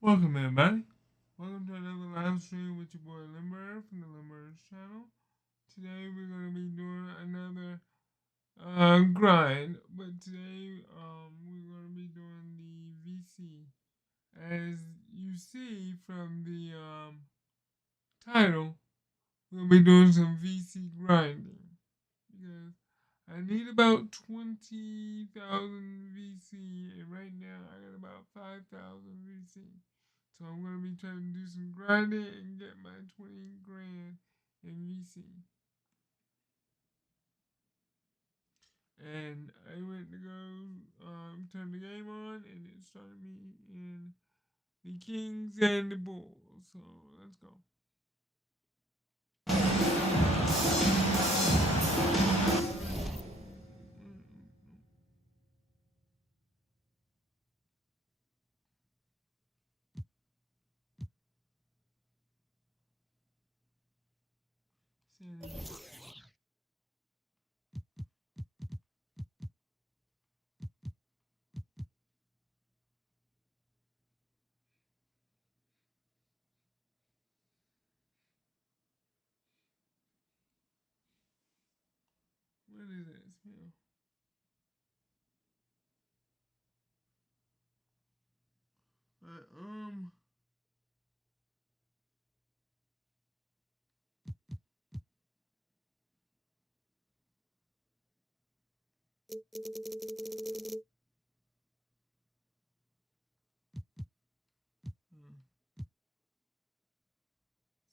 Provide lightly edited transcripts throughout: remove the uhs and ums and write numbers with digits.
Welcome, everybody. Welcome to another live stream with your boy Limber from the Limber's channel. Today we're going to be doing another grind, but today we're going to be doing the VC. As you see from the title, we'll be doing some VC grinding because I need about 20,000 VC, and right now I got about 5,000 VC. So I'm going to be trying to do some grinding and get my 20 grand in VC. And I went to go turn the game on, and it started me in the Kings and the Bulls. So let's go. What is that smell? Uh,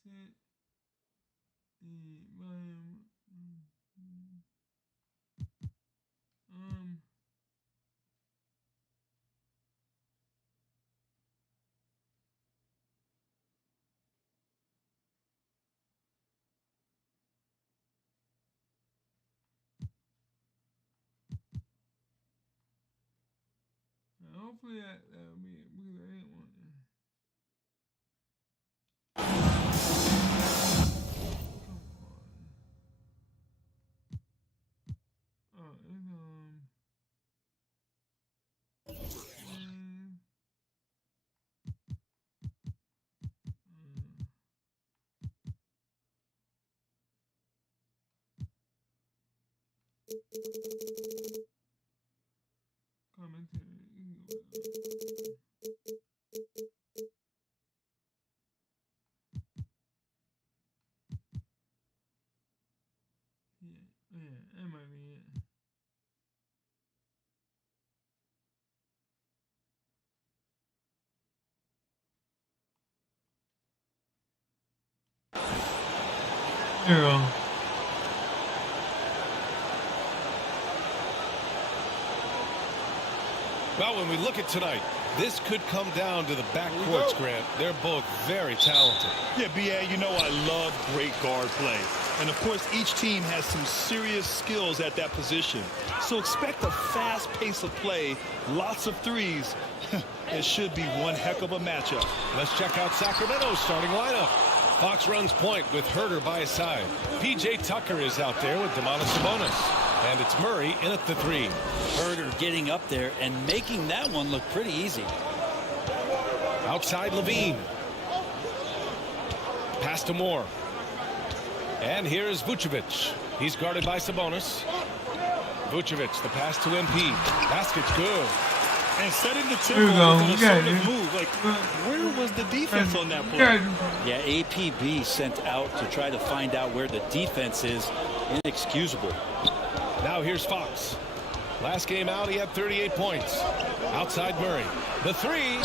Set the volume. Um, hopefully that'll be it because I didn't want to. Come on. Oh, and, commentary. Yeah, that might be it. There you go. Well, when we look at tonight, this could come down to the backcourts, Grant. They're both very talented. Yeah, B.A., you know I love great guard play. And, of course, each team has some serious skills at that position. So expect a fast pace of play, lots of threes. It should be one heck of a matchup. Let's check out Sacramento's starting lineup. Fox runs point with Herder by his side. P.J. Tucker is out there with Domantas Sabonis. And it's Murray in at the three. Herder getting up there and making that one look pretty easy. Outside Levine. Pass to Moore. And here is Vucevic. He's guarded by Sabonis. Vucevic, the pass to MP. Basket's good. And setting the tempo with an assertive move. Like, where was the defense on that play? Yeah, APB sent out to try to find out where the defense is. Inexcusable. Now here's Fox. Last game out, he had 38 points. Outside Murray. The three.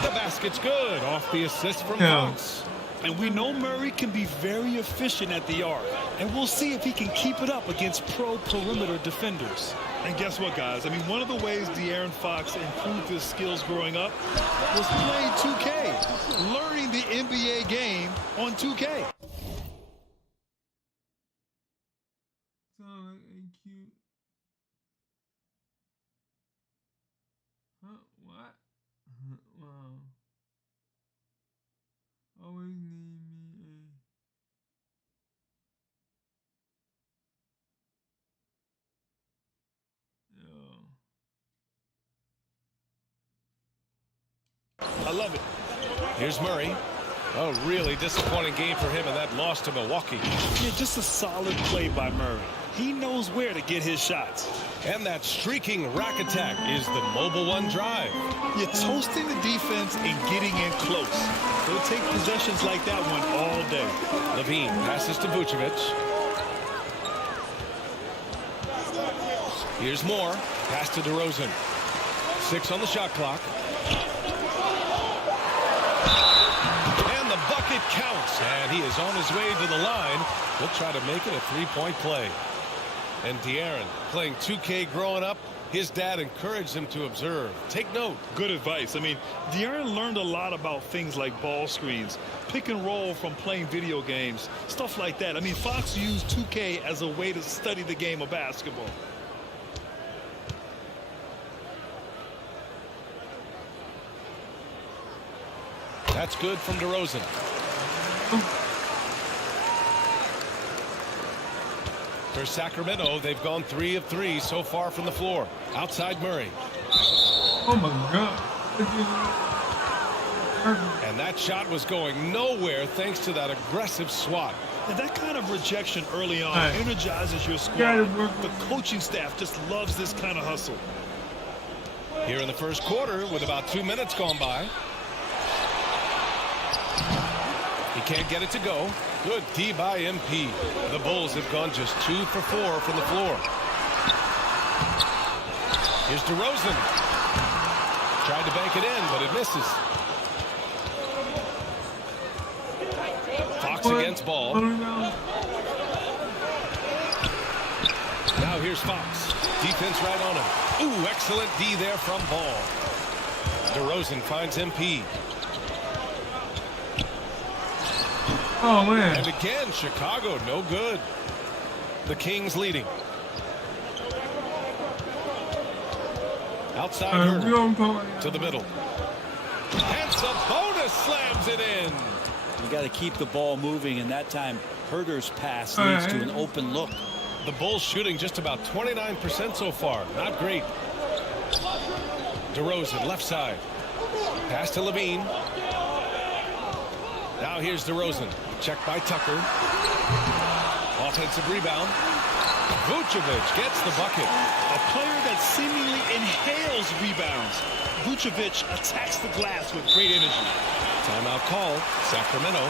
The basket's good. Off the assist from Fox. And we know Murray can be very efficient at the arc. And we'll see if he can keep it up against pro perimeter defenders. And guess what, guys? I mean, one of the ways De'Aaron Fox improved his skills growing up was playing 2K. Learning the NBA game on 2K. What? Wow. Always need me love it. Here's Murray. Oh, really disappointing game for him in that loss to Milwaukee. Yeah, just a solid play by Murray. He knows where to get his shots. And that streaking rack attack is the Mobile One drive. You're toasting the defense and getting in close. They'll take possessions like that one all day. Levine passes to Vucevic. Here's Moore. Pass to DeRozan. 6 on the shot clock. And the bucket counts. And he is on his way to the line. He'll try to make it a three-point play. And De'Aaron, playing 2K growing up, his dad encouraged him to observe. Take note. Good advice. I mean, De'Aaron learned a lot about things like ball screens, pick and roll from playing video games, stuff like that. I mean, Fox used 2K as a way to study the game of basketball. That's good from DeRozan. For Sacramento, they've gone 3 of 3 so far from the floor. Outside Murray. Oh my God. And that shot was going nowhere thanks to that aggressive swat. And that kind of rejection early on energizes your squad. The coaching staff just loves this kind of hustle. Here in the first quarter with about 2 minutes gone by. He can't get it to go. Good D by MP. The Bulls have gone just 2 for 4 from the floor. Here's DeRozan. Tried to bank it in, but it misses. Fox against Ball. Now here's Fox. Defense right on him. Ooh, excellent D there from Ball. DeRozan finds MP. Oh, man. And again, Chicago, no good. The Kings leading. Outside to the middle. And Sabonis slams it in. You got to keep the ball moving, and that time Herter's pass leads to an open look. The Bulls shooting just about 29% so far. Not great. DeRozan, left side. Pass to Levine. Now here's DeRozan. Checked by Tucker. Offensive rebound. Vucevic gets the bucket. A player that seemingly inhales rebounds. Vucevic attacks the glass with great energy. Timeout call, Sacramento.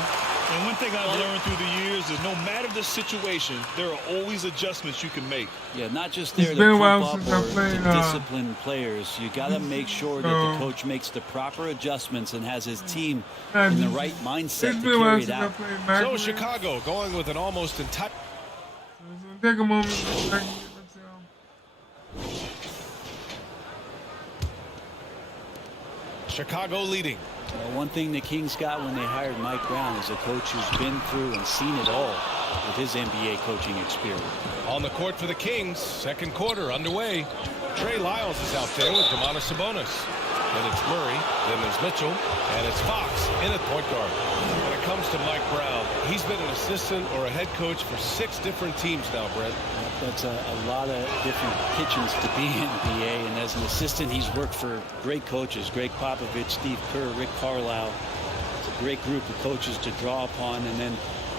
And one thing I've learned through the years is no matter the situation, there are always adjustments you can make. Yeah, not just there to pump up or to discipline players. You got to make sure that the coach makes the proper adjustments and has his team in the right mindset to carry it out. So Chicago going with an almost entire... Take a moment. Chicago leading. Well, one thing the Kings got when they hired Mike Brown is a coach who's been through and seen it all with his NBA coaching experience. On the court for the Kings, second quarter underway. Trey Lyles is out there with Domantas Sabonis. Then it's Murray, then there's Mitchell, and it's Fox in at point guard. When it comes to Mike Brown, he's been an assistant or a head coach for 6 different teams now, Brent. That's a lot of different kitchens to be in NBA, and as an assistant, he's worked for great coaches, Greg Popovich, Steve Kerr, Rick Carlisle. It's a great group of coaches to draw upon and then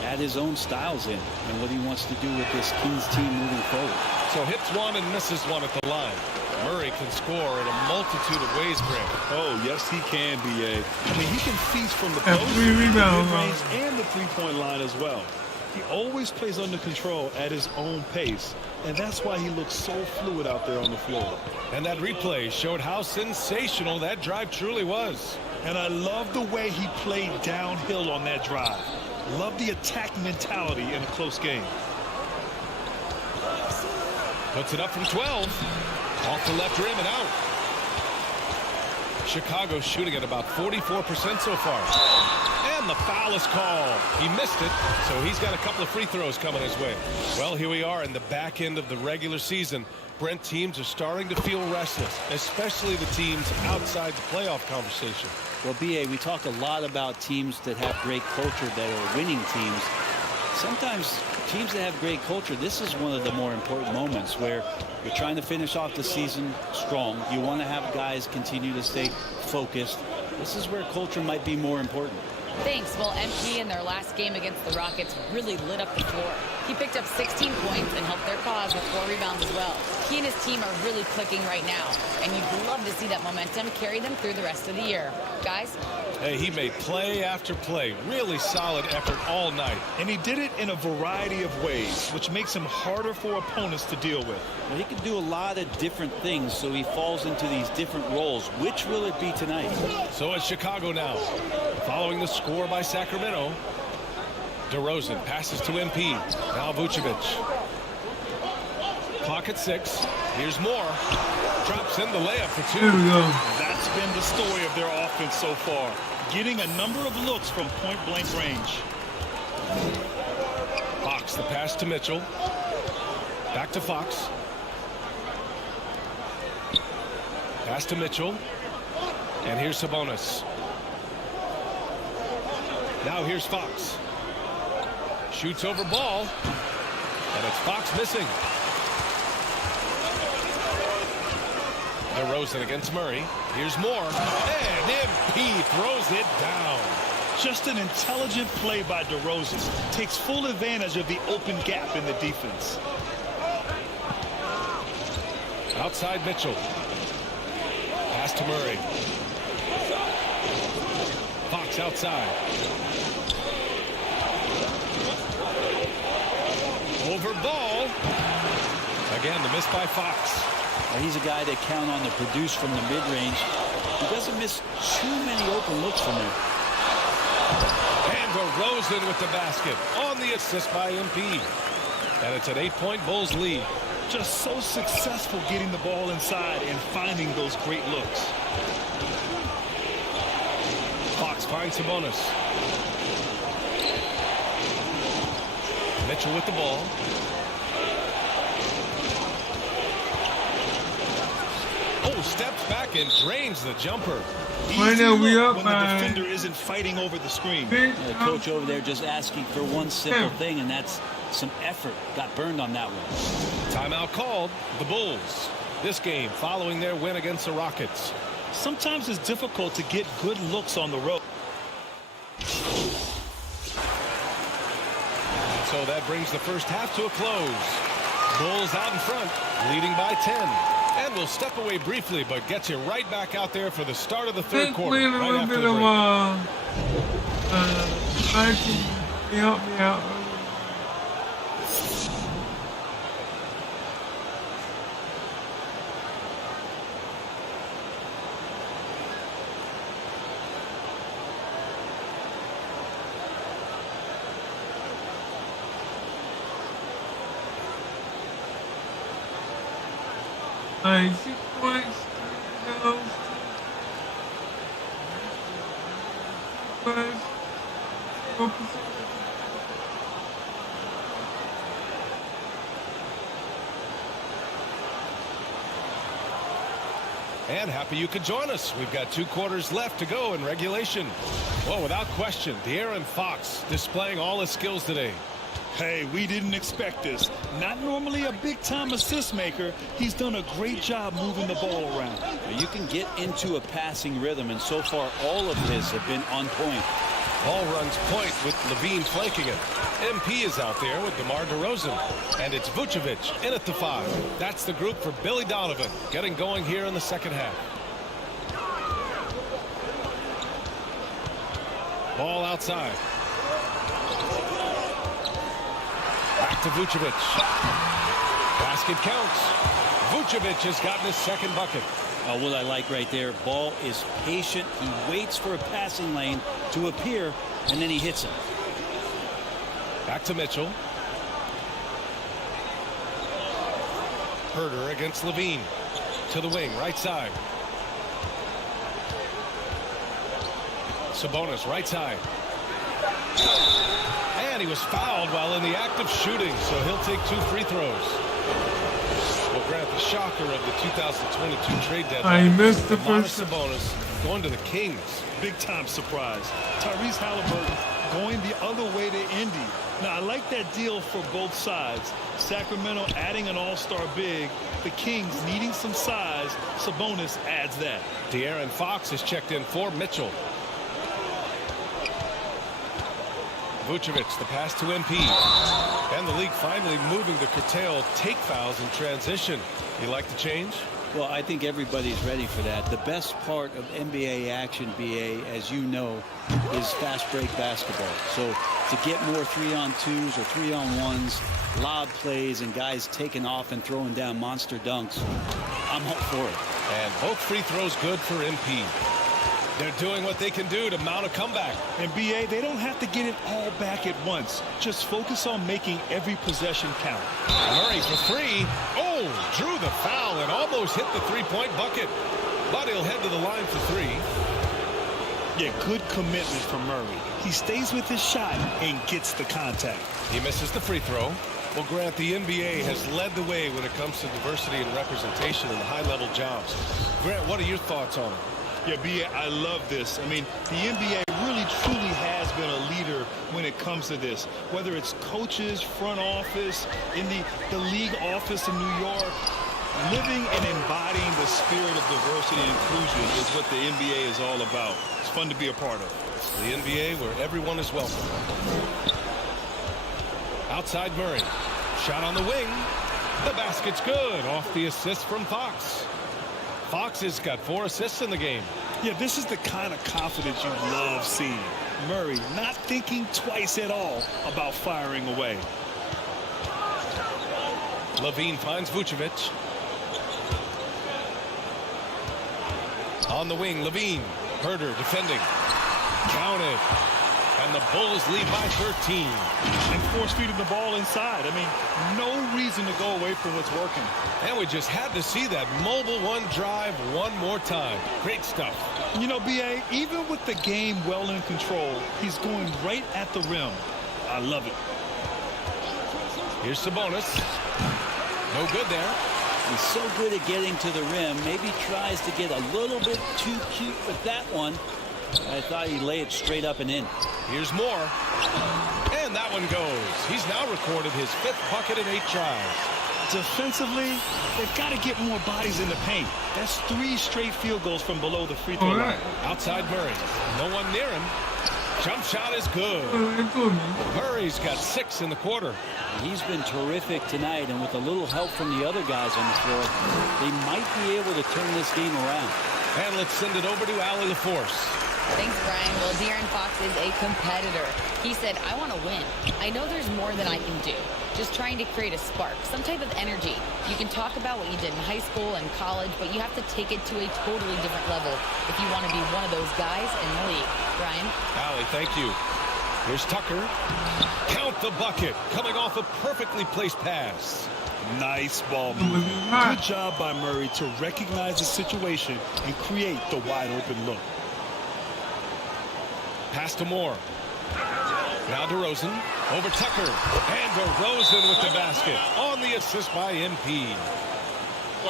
add his own styles in and what he wants to do with this Kings team moving forward. So hits one and misses one at the line. Murray can score in a multitude of ways, Grant. Oh, yes, he can, B.A. I mean, he can feast from the post, mid-range, and the three-point line as well. He always plays under control at his own pace, and that's why he looks so fluid out there on the floor. And that replay showed how sensational that drive truly was. And I love the way he played downhill on that drive. Love the attack mentality in a close game. Puts it up from 12. Off the left rim and out. Chicago shooting at about 44% so far. And the foul is called. He missed it, so he's got a couple of free throws coming his way. Well, here we are in the back end of the regular season. Brent, teams are starting to feel restless, especially the teams outside the playoff conversation. Well, B.A., we talk a lot about teams that have great culture that are winning teams. Sometimes teams that have great culture, this is one of the more important moments where you're trying to finish off the season strong. You want to have guys continue to stay focused. This is where culture might be more important. Thanks. Well, MP in their last game against the Rockets really lit up the floor. He picked up 16 points and helped their cause with 4 rebounds as well. He and his team are really clicking right now, and you'd love to see that momentum carry them through the rest of the year. Guys? Hey, he made play after play. Really solid effort all night. And he did it in a variety of ways, which makes him harder for opponents to deal with. Well, he can do a lot of different things, so he falls into these different roles. Which will it be tonight? So it's Chicago now. Following the score by Sacramento, DeRozan passes to MP. Now Vucevic. Clock at 6. Here's Moore. Drops in the layup for 2. There we go. That's been the story of their offense so far, getting a number of looks from point-blank range. Fox, the pass to Mitchell. Back to Fox. Pass to Mitchell. And here's Sabonis. Now here's Fox. Shoots over ball. And it's Fox missing. DeRozan against Murray. Here's Moore. And MP throws it down. Just an intelligent play by DeRozan. Takes full advantage of the open gap in the defense. Outside Mitchell. Pass to Murray. Fox outside. Over ball. Again, the miss by Fox. He's a guy that count on to produce from the mid-range. He doesn't miss too many open looks from there. And DeRozan with the basket on the assist by MP. And it's an 8-point Bulls lead. Just so successful getting the ball inside and finding those great looks. Fox finds Sabonis. Mitchell with the ball. Oh, steps back and drains the jumper. Right now we up when by the defender isn't fighting over the screen. The coach over there just asking for one simple thing, and that's some effort. Got burned on that one. Timeout called. The Bulls. This game following their win against the Rockets. Sometimes it's difficult to get good looks on the road. So that brings the first half to a close. Bulls out in front, leading by 10. And we'll step away briefly, but get you right back out there for the start of the third quarter. Playing a Right little after bit the of break. he helped me out. Nice 6 points. And happy you could join us. We've got 2 quarters left to go in regulation. Well, without question, De'Aaron Fox displaying all his skills today. Hey, we didn't expect this. Not normally a big-time assist maker. He's done a great job moving the ball around. You can get into a passing rhythm, and so far all of his have been on point. Ball runs point with Levine flanking it. MP is out there with DeMar DeRozan. And it's Vucevic in at the 5. That's the group for Billy Donovan getting going here in the second half. Ball outside. Back to Vucevic. Basket counts. Vucevic has gotten his second bucket. What I like right there, ball is patient. He waits for a passing lane to appear, and then he hits it. Back to Mitchell. Herter against Levine. To the wing, right side. Sabonis, right side. And he was fouled while in the act of shooting, so he'll take 2 free throws. We'll grant the shocker of the 2022 trade deadline. I missed the Domantas first. Sabonis going to the Kings. Big-time surprise. Tyrese Halliburton going the other way to Indy. Now, I like that deal for both sides. Sacramento adding an all-star big. The Kings needing some size. Sabonis adds that. De'Aaron Fox is checked in for Mitchell. Vucevic, the pass to MP. And the league finally moving to curtail take fouls in transition. You like the change? Well, I think everybody's ready for that. The best part of NBA action, BA, as you know, is fast break basketball. So to get more 3-on-2s or 3-on-1s, lob plays, and guys taking off and throwing down monster dunks, I'm up for it. And both free throws good for MP. They're doing what they can do to mount a comeback. And BA, they don't have to get it all back at once. Just focus on making every possession count. Murray for three. Oh, drew the foul and almost hit the three-point bucket. But he'll head to the line for three. Yeah, good commitment from Murray. He stays with his shot and gets the contact. He misses the free throw. Well, Grant, the NBA has led the way when it comes to diversity and representation in the high-level jobs. Grant, what are your thoughts on it? Yeah, BA, I love this. I mean, the NBA really, truly has been a leader when it comes to this. Whether it's coaches, front office, in the league office in New York, living and embodying the spirit of diversity and inclusion is what the NBA is all about. It's fun to be a part of. The NBA where everyone is welcome. Outside Murray. Shot on the wing. The basket's good. Off the assist from Fox. Fox has got 4 assists in the game. Yeah, this is the kind of confidence you love seeing. Murray not thinking twice at all about firing away. Levine finds Vucevic. On the wing, Levine. Herder defending. Counted. And the Bulls lead by 13. And force-feeding the ball inside. I mean, no reason to go away from what's working. And we just had to see that mobile one drive one more time. Great stuff. You know, BA, even with the game well in control, he's going right at the rim. I love it. Here's Sabonis. No good there. He's so good at getting to the rim. Maybe tries to get a little bit too cute with that one. I thought he'd lay it straight up and in. Here's more. And that one goes. He's now recorded his 5th bucket in 8 tries. Defensively, they've got to get more bodies in the paint. That's 3 straight field goals from below the free throw line. Outside Murray. No one near him. Jump shot is good. Murray's got 6 in the quarter. He's been terrific tonight, and with a little help from the other guys on the floor, they might be able to turn this game around. And let's send it over to Allie LaForce. Thanks, Brian. Well, De'Aaron Fox is a competitor. He said, I want to win. I know there's more than I can do. Just trying to create a spark, some type of energy. You can talk about what you did in high school and college, but you have to take it to a totally different level if you want to be one of those guys in the league. Brian? Allie, thank you. Here's Tucker. Count the bucket. Coming off a perfectly placed pass. Nice ball movement. Good job by Murray to recognize the situation and create the wide open look. Pass to Moore. Now DeRozan over Tucker. And DeRozan with the basket on the assist by MP.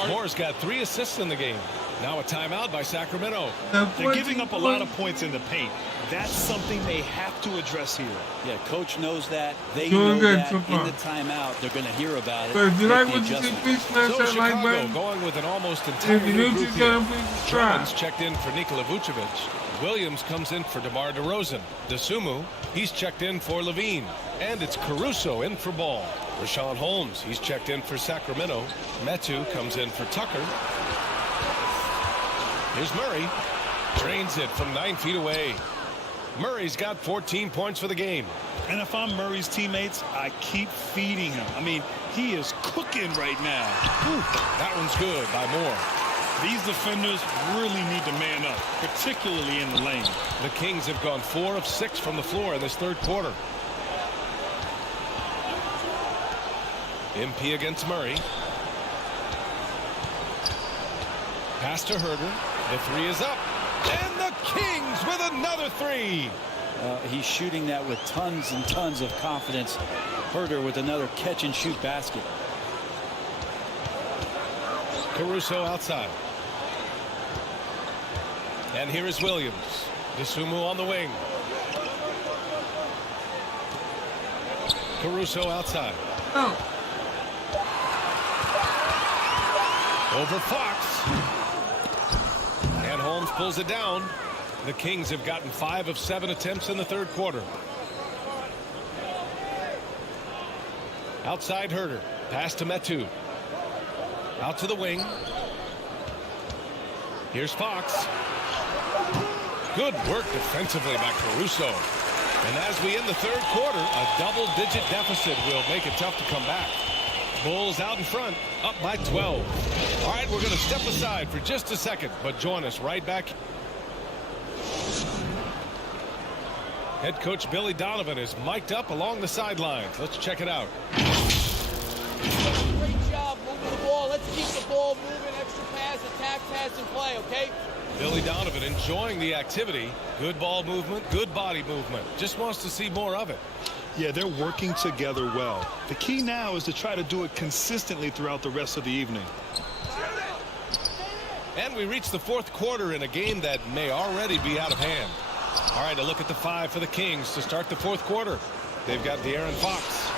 Moore's got 3 assists in the game. Now a timeout by Sacramento. They're giving up a lot of points in the paint. That's something they have to address here. Yeah, coach knows that. They know that in the timeout. They're going to hear about it. If you like what you see, please smash So that like Chicago button. going with an almost entirely If new you're new group to the here. channel, please subscribe. Drummond's checked in for Nikola Vucevic. Williams comes in for DeMar DeRozan. DeSumo, he's checked in for Levine. And it's Caruso in for Ball. Rashawn Holmes, he's checked in for Sacramento. Metu comes in for Tucker. Here's Murray. Drains it from 9 feet away. Murray's got 14 points for the game. And if I'm Murray's teammates, I keep feeding him. I mean, he is cooking right now. Whew, that one's good by Moore. These defenders really need to man up, particularly in the lane. The Kings have gone 4 of 6 from the floor in this 3rd quarter. MP against Murray. Pass to Herder. The 3 is up. And the Kings with another 3. He's shooting that with tons and tons of confidence. Herder with another catch-and-shoot basket. Caruso outside. And here is Williams. DeSumo on the wing. Caruso outside. Oh. Over Fox. And Holmes pulls it down. The Kings have gotten 5 of 7 attempts in the third quarter. Outside Herter. Pass to Metu. Out to the wing. Here's Fox. Good work defensively by Caruso. And as we end the third quarter, a double-digit deficit will make it tough to come back. Bulls out in front, up by 12. All right, we're going to step aside for just a second, but join us right back. Head coach Billy Donovan is mic'd up along the sidelines. Let's check it out. Great job moving the ball. Let's keep the ball moving. Extra pass, attack, pass, and play, okay? Billy Donovan enjoying the activity. Good ball movement, good body movement. Just wants to see more of it. Yeah, they're working together well. The key now is to try to do it consistently throughout the rest of the evening. And we reach the fourth quarter in a game that may already be out of hand. All right, a look at the 5 for the Kings to start the fourth quarter. They've got De'Aaron Fox,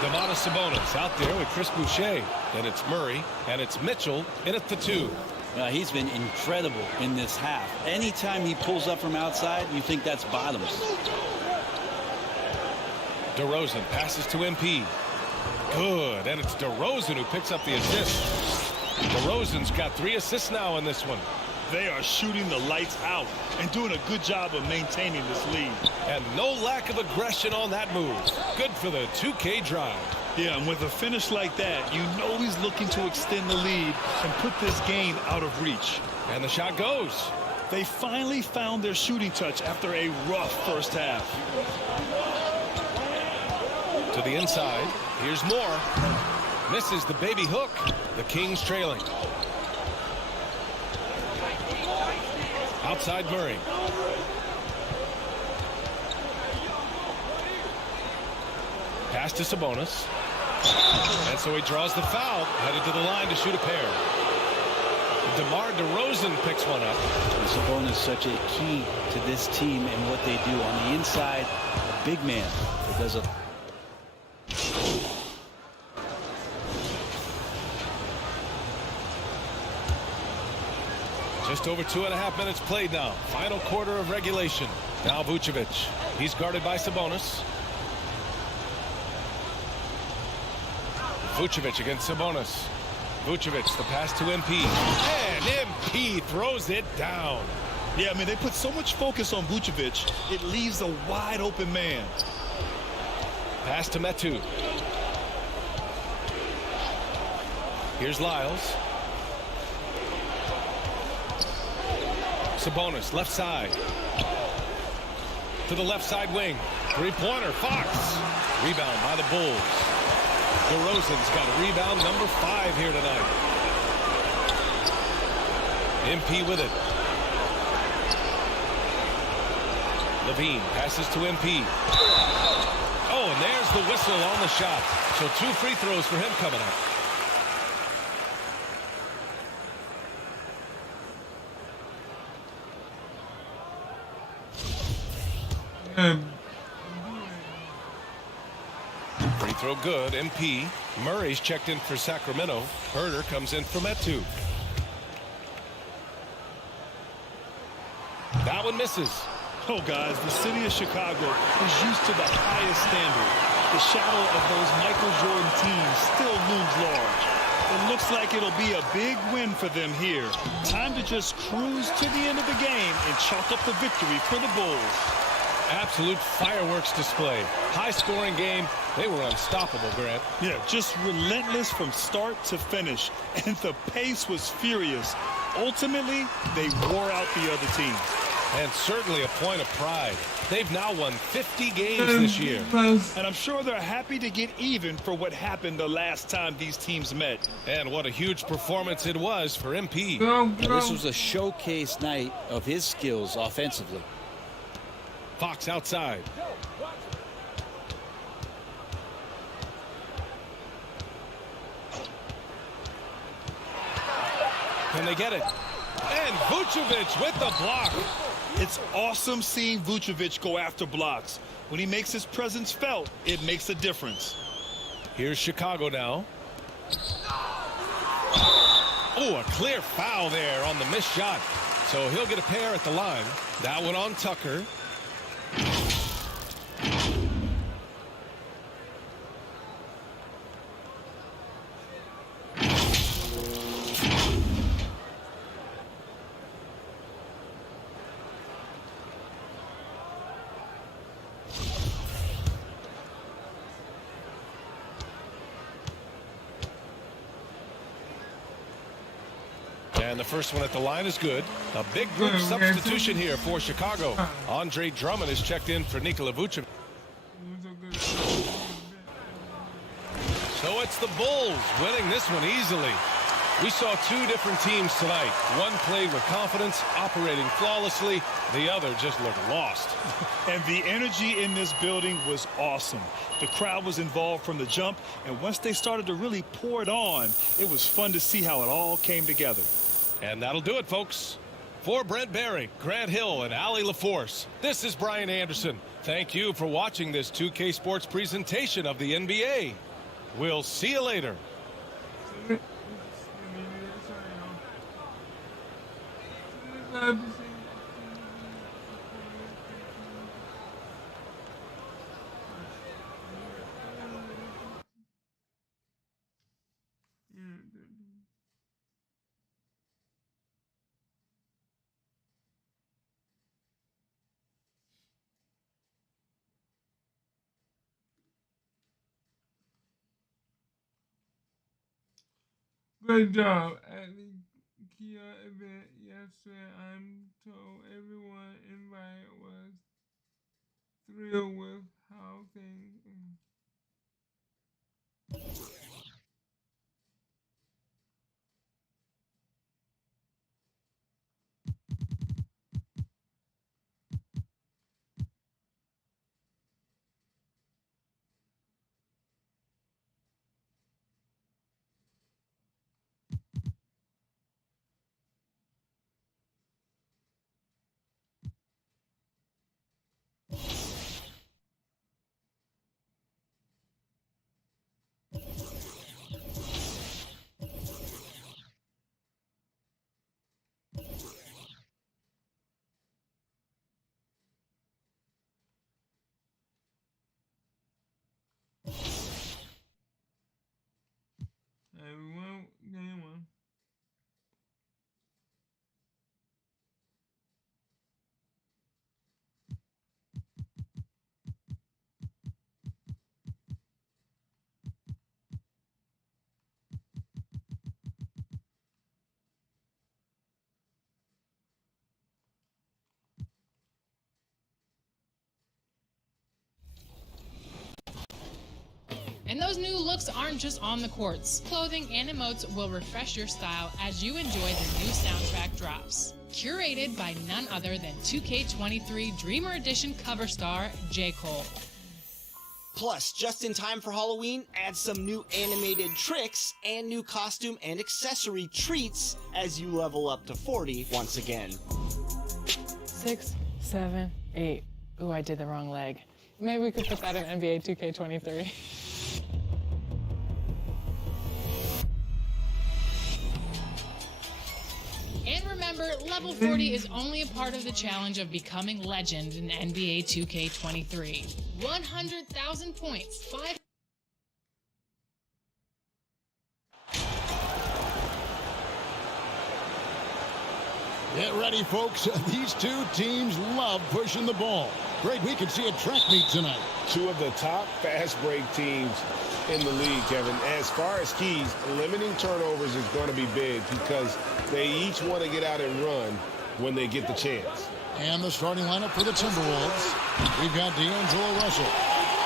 Domantas Sabonis out there with Chris Boucher. Then it's Murray, and it's Mitchell in at the 2. He's been incredible in this half. Anytime he pulls up from outside, you think that's bottoms. DeRozan passes to MP. Good, and it's DeRozan who picks up the assist. DeRozan's got 3 assists now in this one. They are shooting the lights out and doing a good job of maintaining this lead. And no lack of aggression on that move. Good for the 2K drive. Yeah, and with a finish like that, you know he's looking to extend the lead and put this game out of reach. And the shot goes. They finally found their shooting touch after a rough first half. To the inside. Here's Moore. Misses the baby hook. The Kings trailing. Outside Murray. Pass to Sabonis. And so he draws the foul, headed to the line to shoot a pair. DeMar DeRozan picks one up. Sabonis is such a key to this team and what they do on the inside. A big man that does a Just over 2.5 minutes played now. Final quarter of regulation. Now Vucevic. He's guarded by Sabonis. Vucevic against Sabonis. Vucevic, the pass to MP. And MP throws it down. Yeah, I mean, they put so much focus on Vucevic, it leaves a wide open man. Pass to Metu. Here's Lyles. Sabonis, left side. To the left side wing. Three-pointer, Fox. Rebound by the Bulls. DeRozan's got a rebound number 5 here tonight. MP with it. Levine passes to MP. Oh, and there's the whistle on the shot. So 2 free throws for him coming up. Free throw good. MP. Murray's checked in for Sacramento. Herter comes in for Metu. That one misses. Oh, guys, the city of Chicago is used to the highest standard. The shadow of those Michael Jordan teams still looms large. It looks like it'll be a big win for them here. Time to just cruise to the end of the game and chalk up the victory for the Bulls. Absolute fireworks display. High-scoring game. They were unstoppable, Grant. Yeah, just relentless from start to finish. And the pace was furious. Ultimately, they wore out the other team. And certainly a point of pride. They've now won 50 games this year. And I'm sure they're happy to get even for what happened the last time these teams met. And what a huge performance it was for MP. This was a showcase night of his skills offensively. Fox outside. Can they get it? And Vucevic with the block. It's awesome seeing Vucevic go after blocks. When he makes his presence felt, it makes a difference. Here's Chicago now. Oh, a clear foul there on the missed shot. So he'll get a pair at the line. That one on Tucker. And the first one at the line is good. A big group substitution here for Chicago. Andre Drummond is checked in for Nikola Vucevic. So it's the Bulls winning this one easily. We saw two different teams tonight. One played with confidence, operating flawlessly. The other just looked lost. And the energy in this building was awesome. The crowd was involved from the jump, and once they started to really pour it on, it was fun to see how it all came together. And that'll do it, folks. For Brent Barry, Grant Hill, and Allie LaForce, this is Brian Anderson. Thank you for watching this 2K Sports presentation of the NBA. We'll see you later. Great job at the Kia event yesterday. I'm told everyone invited was thrilled with how things. Everyone, game one. And those new looks aren't just on the courts. Clothing and emotes will refresh your style as you enjoy the new soundtrack drops. Curated by none other than 2K23 Dreamer Edition cover star J. Cole. Plus, just in time for Halloween, add some new animated tricks and new costume and accessory treats as you level up to 40 once again. 6, 7, 8. Ooh, I did the wrong leg. Maybe we could put that in NBA 2K23. And remember, level 40 is only a part of the challenge of becoming legend in NBA 2K23. 100,000 points, 5... Get ready, folks. These two teams love pushing the ball. Great, we can see a track meet tonight. Two of the top fast break teams in the league, Kevin. As far as keys, limiting turnovers is going to be big because they each want to get out and run when they get the chance. And the starting lineup for the Timberwolves. We've got D'Angelo Russell.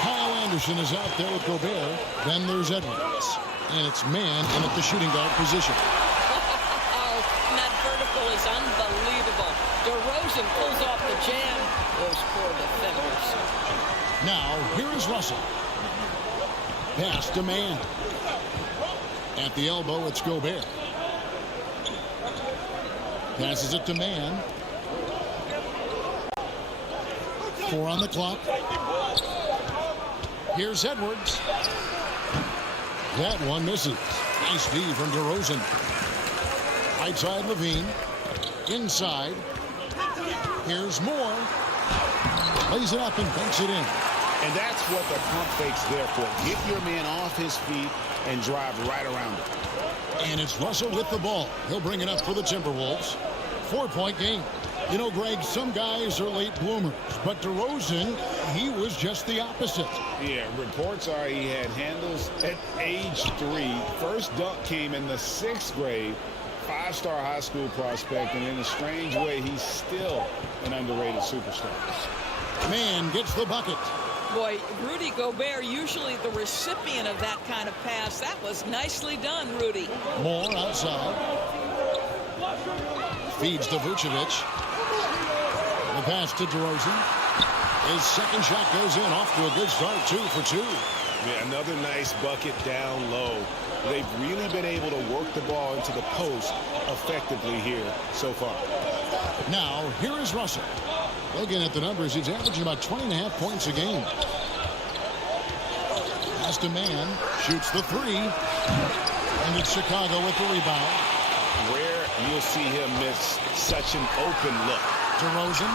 Kyle Anderson is out there with Gobert. Then there's Edwards. And it's man in at the shooting guard position. That vertical is unbelievable. DeRozan pulls off the jam. Those poor defenders. Now, here is Russell. Pass to man. At the elbow, it's Gobert. Passes it to man. 4 on the clock. Here's Edwards. That one misses. Nice D from DeRozan. Right side, Levine. Inside. Here's Moore. Lays it up and banks it in. And that's what the pump fake's there for. Get your man off his feet and drive right around him. And it's Russell with the ball. He'll bring it up for the Timberwolves. 4-point game. You know, Greg, some guys are late bloomers, but DeRozan, he was just the opposite. Yeah, reports are he had handles at age 3. First dunk came in the 6th grade. 5-star high school prospect, and in a strange way, he's still an underrated superstar. Man gets the bucket. Boy, Rudy Gobert, usually the recipient of that kind of pass. That was nicely done, Rudy. Moore outside. Feeds to Vucevic. The pass to DeRozan. His second shot goes in, off to a good start, 2 for 2. Yeah, another nice bucket down low. They've really been able to work the ball into the post effectively here so far. Now, here is Russell. Looking at the numbers, he's averaging about 20.5 points a game. Pass to Man, shoots the 3. And it's Chicago with the rebound. Rare you'll see him miss such an open look. DeRozan,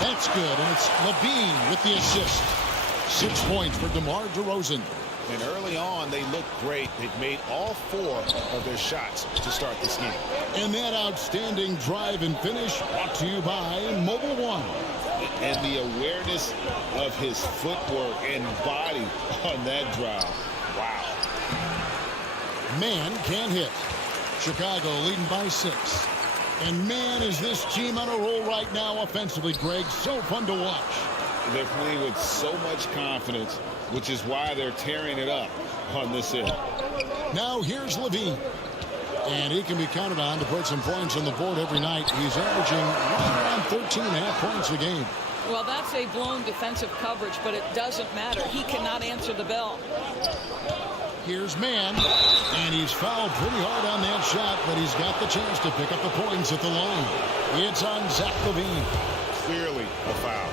that's good, and it's Levine with the assist. 6 points for DeMar DeRozan. And early on, they looked great. They've made all 4 of their shots to start this game. And that outstanding drive and finish brought to you by Mobile One. And the awareness of his footwork and body on that drive. Wow. Man can't hit. Chicago leading by 6. And man, is this team on a roll right now offensively, Greg. So fun to watch. They're playing with so much confidence, which is why they're tearing it up on this end. Now here's Levine. And he can be counted on to put some points on the board every night. He's averaging around 13.5 points a game. Well, that's a blown defensive coverage, but it doesn't matter. He cannot answer the bell. Here's Man, and he's fouled pretty hard on that shot, but he's got the chance to pick up the points at the line. It's on Zach Levine. Clearly a foul.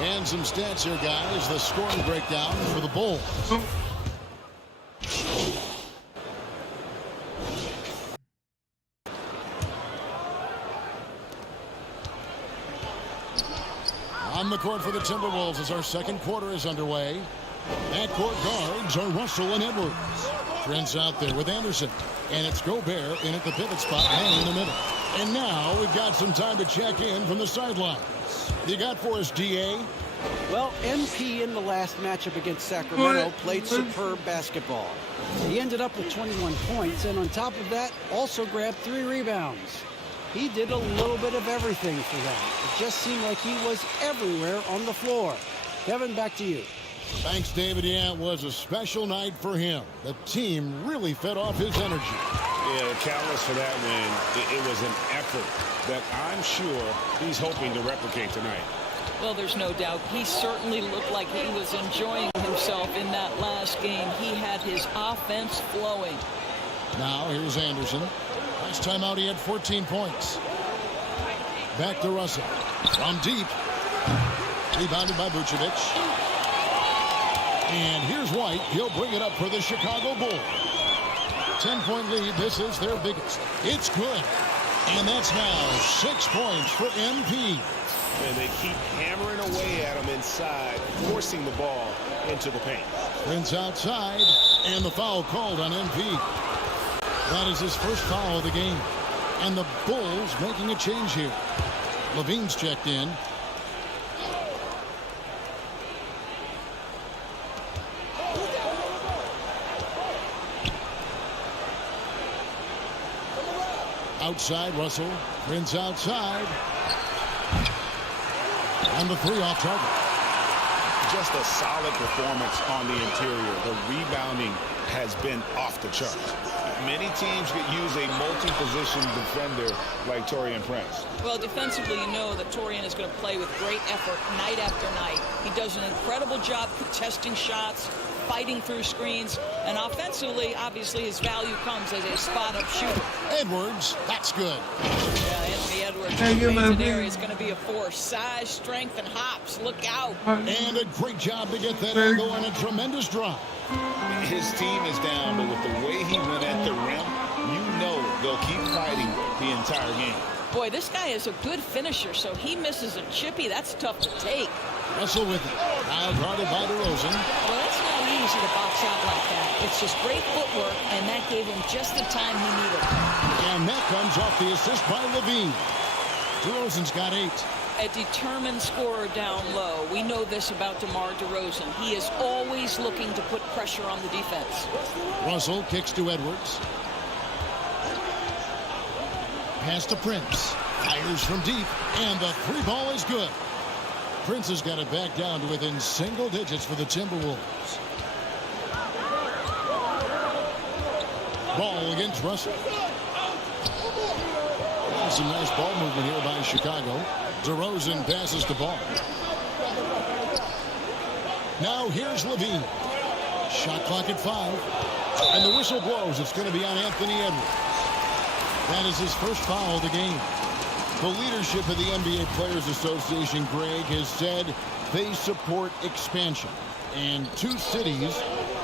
And some stats here, guys. The scoring breakdown for the Bulls. On the court for the Timberwolves as our second quarter is underway. Backcourt guards are Russell and Edwards. Trent's out there with Anderson. And it's Gobert in at the pivot spot, man in the middle. And now we've got some time to check in from the sidelines. You got for us, D.A.? Well, MP in the last matchup against Sacramento played superb basketball. He ended up with 21 points, and on top of that, also grabbed 3 rebounds. He did a little bit of everything for them. It just seemed like he was everywhere on the floor. Kevin, back to you. Thanks, David. Yeah, it was a special night for him. The team really fed off his energy. Yeah, the catalyst for that win, it was an effort that I'm sure he's hoping to replicate tonight. Well, there's no doubt. He certainly looked like he was enjoying himself in that last game. He had his offense flowing. Now, here's Anderson. Last time out, he had 14 points. Back to Russell. From deep. Rebounded by Vucevic. And here's White. He'll bring it up for the Chicago Bulls. 10-point lead. This is their biggest. It's good. And that's now 6 points for MP. And they keep hammering away at him inside, forcing the ball into the paint. Prince outside, and the foul called on MP. That is his first foul of the game. And the Bulls making a change here. Levine's checked in. Outside, Russell. Prince outside. And the 3 off target. Just a solid performance on the interior. The rebounding has been off the charts. Many teams could use a multi-position defender like Taurean Prince. Well, defensively, you know that Taurean is going to play with great effort night after night. He does an incredible job contesting shots, fighting through screens. And offensively, obviously, his value comes as a spot-up shooter. Edwards, that's good. Yeah, Anthony Edwards remains an area is going to be a force. Size, strength, and hops. Look out. And a great job to get that angle and a tremendous drive. His team is down, but with the way he went at the rim, you know they'll keep fighting the entire game. Boy, this guy is a good finisher, so he misses a chippy. That's tough to take. Russell with it. Now guarded by DeRozan. Well, it's not easy to box out like that. It's just great footwork, and that gave him just the time he needed. And that comes off the assist by Levine. DeRozan's got 8. A determined scorer down low. We know this about DeMar DeRozan. He is always looking to put pressure on the defense. Russell kicks to Edwards. Pass to Prince. Fires from deep, and the 3 ball is good. Prince has got it back down to within single digits for the Timberwolves. Ball against Russell. Some nice ball movement here by Chicago. DeRozan passes the ball. Now here's Levine. Shot clock at 5. And the whistle blows. It's going to be on Anthony Edwards. That is his first foul of the game. The leadership of the NBA Players Association, Greg, has said they support expansion. And 2 cities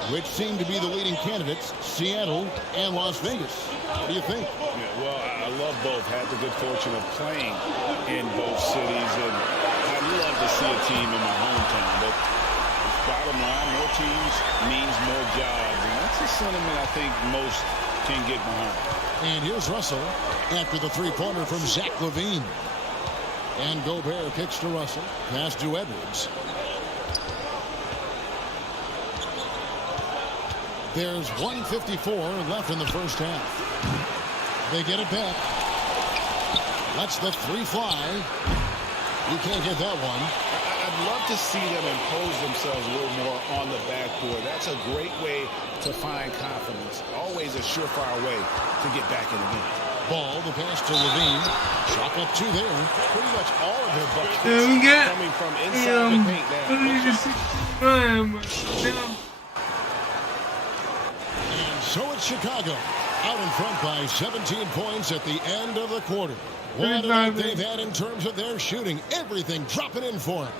which seem to be the leading candidates, Seattle and Las Vegas. What do you think? Yeah, well, I love both. Had the good fortune of playing in both cities, and I'd love to see a team in my hometown. But bottom line, more teams means more jobs, and that's a sentiment I think most can get behind. And here's Russell after the 3-pointer from Zach LaVine. And Gobert kicks to Russell. Pass to Edwards. There's 1:54 left in the first half. They get it back. Lets the 3 fly. You can't get that one. I'd love to see them impose themselves a little more on the backboard. That's a great way to find confidence. Always a surefire way to get back in the game. Ball, the pass to Levine. Shot up 2 there. Pretty much all of their buckets coming from inside the paint now. And so it's Chicago out in front by 17 points at the end of the quarter. What a night they've had in terms of their shooting. Everything dropping in for them.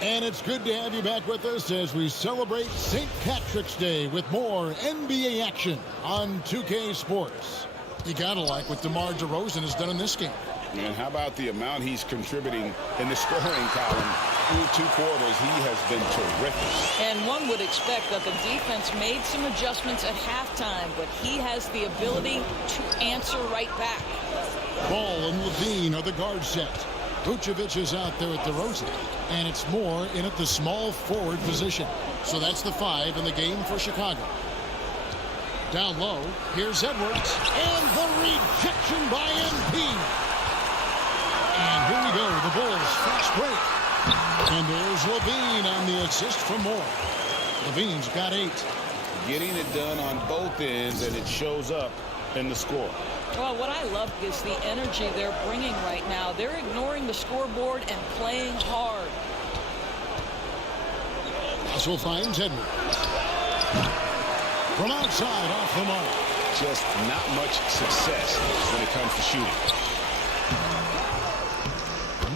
And it's good to have you back with us as we celebrate St. Patrick's Day with more NBA action on 2K Sports. You gotta like what DeMar DeRozan has done in this game. And how about the amount he's contributing in the scoring column through 2 quarters? He has been terrific. And one would expect that the defense made some adjustments at halftime, but he has the ability to answer right back. Ball and Levine are the guard set. Vucevic is out there at DeRozan, and it's Moore in at the small forward position. So that's the 5 in the game for Chicago. Down low, here's Edwards, and the rejection by MP. And here we go, the Bulls fast break. And there's Levine on the assist from Moore. Levine's got 8. Getting it done on both ends, and it shows up in the score. Well, what I love is the energy they're bringing right now. They're ignoring the scoreboard and playing hard. Russell finds Edwards. From outside, off the mark. Just not much success when it comes to shooting.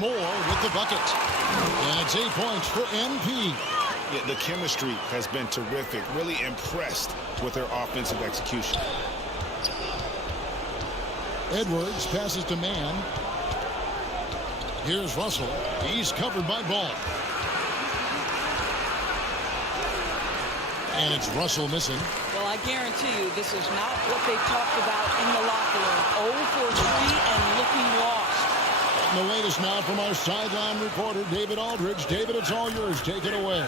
Moore with the bucket. And it's 8 points for MP. Yeah, the chemistry has been terrific. Really impressed with their offensive execution. Edwards passes to Mann. Here's Russell. He's covered by Ball. And it's Russell missing. Well, I guarantee you this is not what they talked about in the locker room. 0 for 3 and looking lost. And the latest now from our sideline reporter, David Aldridge. David, it's all yours. Take it away.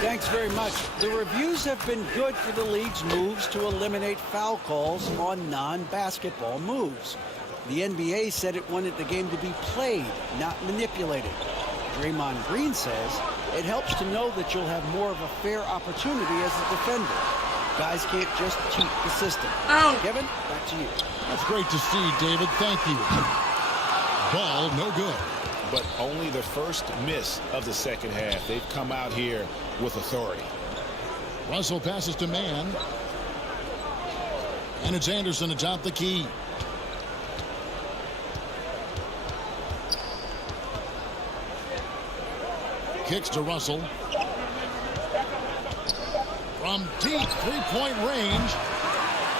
Thanks very much. The reviews have been good for the league's moves to eliminate foul calls on non-basketball moves. The NBA said it wanted the game to be played, not manipulated. Draymond Green says It helps to know that you'll have more of a fair opportunity as a defender. Guys can't just cheat the system. Kevin, back to you. That's great to see, David. Thank you. Ball, no good. But only the first miss of the second half. They've come out here with authority. Russell passes to Mann. And it's Anderson atop the key. Kicks to Russell. From deep three-point range.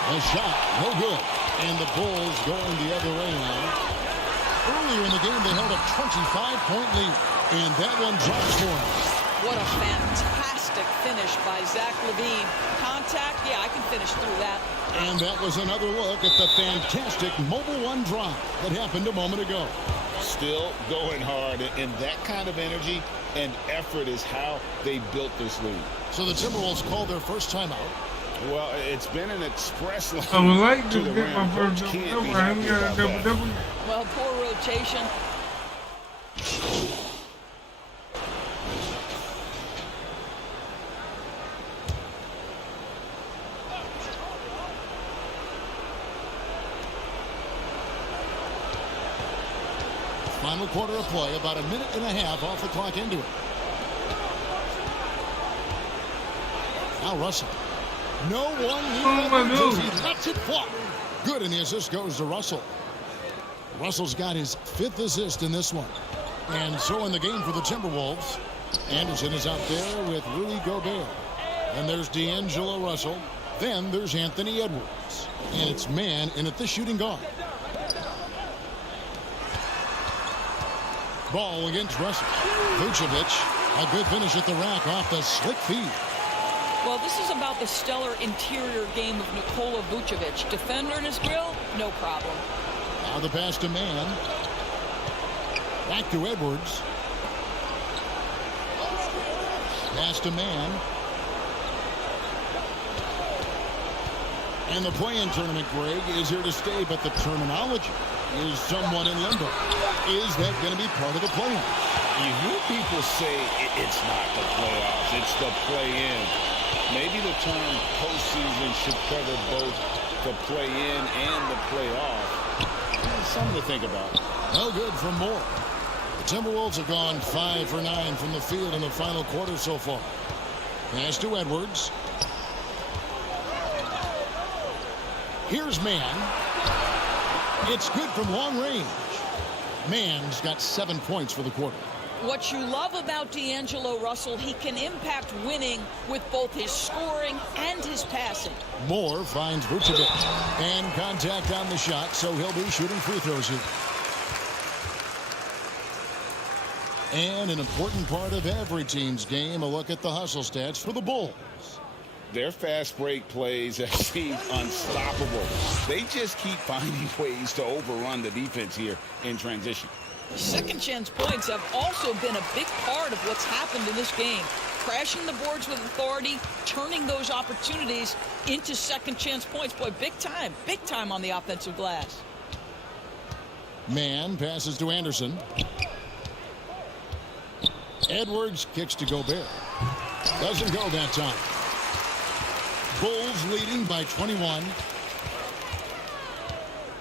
A shot, no good. And the Bulls going the other way now. Earlier in the game, they held a 25-point lead. And that one drops for them. What a fantastic finish by Zach LaVine. Contact, yeah, I can finish through that. And that was another look at the fantastic Mobile One drive that happened a moment ago. Still going hard, and that kind of energy and effort is how they built this lead. So the Timberwolves called their first timeout. Well, it's been an express line. I would like to the get my rim. first Can't be double. I happy ain't got about a that. double. Well, poor rotation. Final quarter of play, about a minute and a half off the clock into it. Now Russell. No one even he lets it fly. Good, and the assist goes to Russell. Russell's got his 5th assist in this one. And so in the game for the Timberwolves, Anderson is out there with Rudy Gobert. And there's D'Angelo Russell. Then there's Anthony Edwards. And it's Mann in at the shooting guard. Ball against Russell. Vucevic, a good finish at the rack off the slick feed. Well, this is about the stellar interior game of Nikola Vucevic. Defender in his grill, no problem. Now the pass to Mann. Back to Edwards. Pass to Mann. And the play-in tournament, Greg, is here to stay, but the terminology is somewhat in limbo. Is that going to be part of the play-in? You hear people say it's not the playoffs, it's the play-in. Maybe the term postseason should cover both the play-in and the playoff. Something to think about. No good from Moore. The Timberwolves have gone 5 for 9 from the field in the final quarter so far. Pass to Edwards. Here's Mann. It's good from long range. Mann's got 7 points for the quarter. What you love about D'Angelo Russell, he can impact winning with both his scoring and his passing. Moore finds Vucevic. And contact on the shot, so he'll be shooting free throws here. And an important part of every team's game, a look at the hustle stats for the Bulls. Their fast break plays have seemed unstoppable. They just keep finding ways to overrun the defense here in transition. Second chance points have also been a big part of what's happened in this game. Crashing the boards with authority, turning those opportunities into second chance points. Boy, big time on the offensive glass. Mann passes to Anderson. Edwards kicks to Gobert. Doesn't go that time. Bulls leading by 21.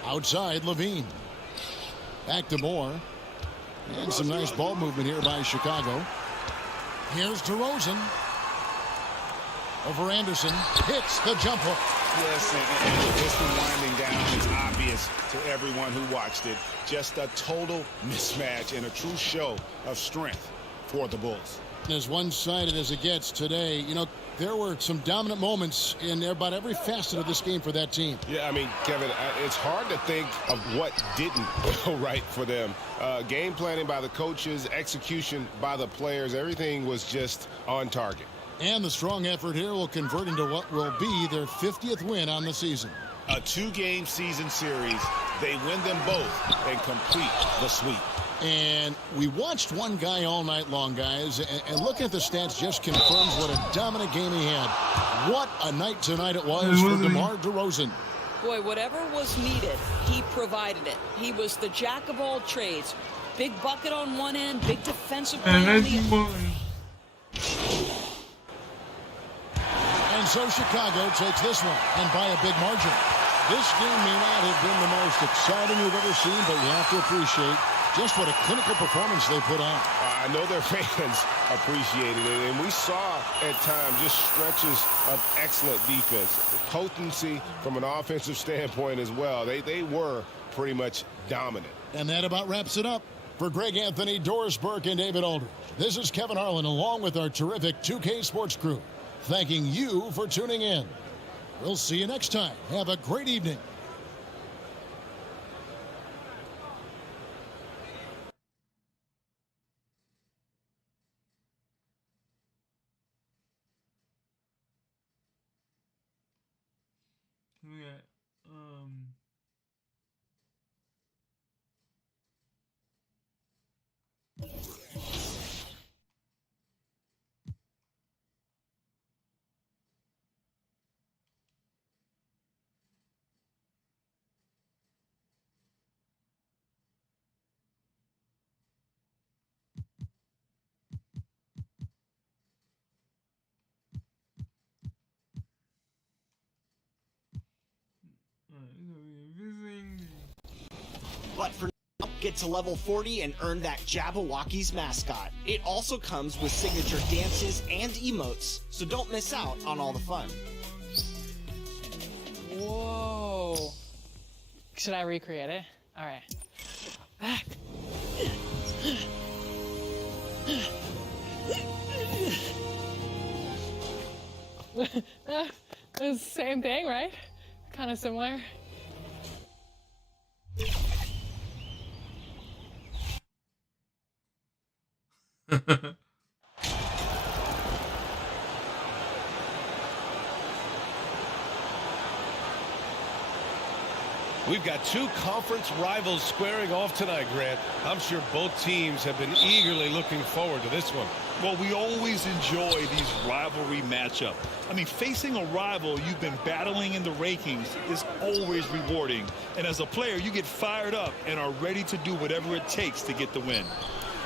Outside, LaVine. Back to Moore. And some nice ball movement here by Chicago. Here's DeRozan. Over Anderson. Hits the jumper. Yes, and just the winding down is obvious to everyone who watched it. Just a total mismatch and a true show of strength for the Bulls. As one-sided as it gets today, you know, there were some dominant moments in about every facet of this game for that team. Yeah, I mean, Kevin, it's hard to think of what didn't go right for them. Game planning by the coaches, execution by the players, everything was just on target. And the strong effort here will convert into what will be their 50th win on the season. A 2-game season series. They win them both and complete the sweep. And we watched one guy all night long, guys, and looking at the stats just confirms what a dominant game he had. What a night tonight it was for DeMar DeRozan. Boy, whatever was needed, he provided it. He was the jack of all trades. Big bucket on one end, big defensive play on the other. And so Chicago takes this one, and by a big margin. This game may not have been the most exciting you've ever seen, but you have to appreciate just what a clinical performance they put on. I know their fans appreciated it, and we saw at times just stretches of excellent defense. Potency from an offensive standpoint as well. They were pretty much dominant. And that about wraps it up. For Greg Anthony, Doris Burke, and David Aldridge, this is Kevin Harlan along with our terrific 2K Sports crew, thanking you for tuning in. We'll see you next time. Have a great evening. We got But for now, get to level 40 and earn that Jabberwockies mascot. It also comes with signature dances and emotes, so don't miss out on all the fun. Whoa. Should I recreate it? All right. Back. It's the same thing, right? Kind of similar. We've got two conference rivals squaring off tonight, Grant. I'm sure both teams have been eagerly looking forward to this one. Well, we always enjoy these rivalry matchups. I mean, facing a rival you've been battling in the rankings is always rewarding. And as a player, you get fired up and are ready to do whatever it takes to get the win.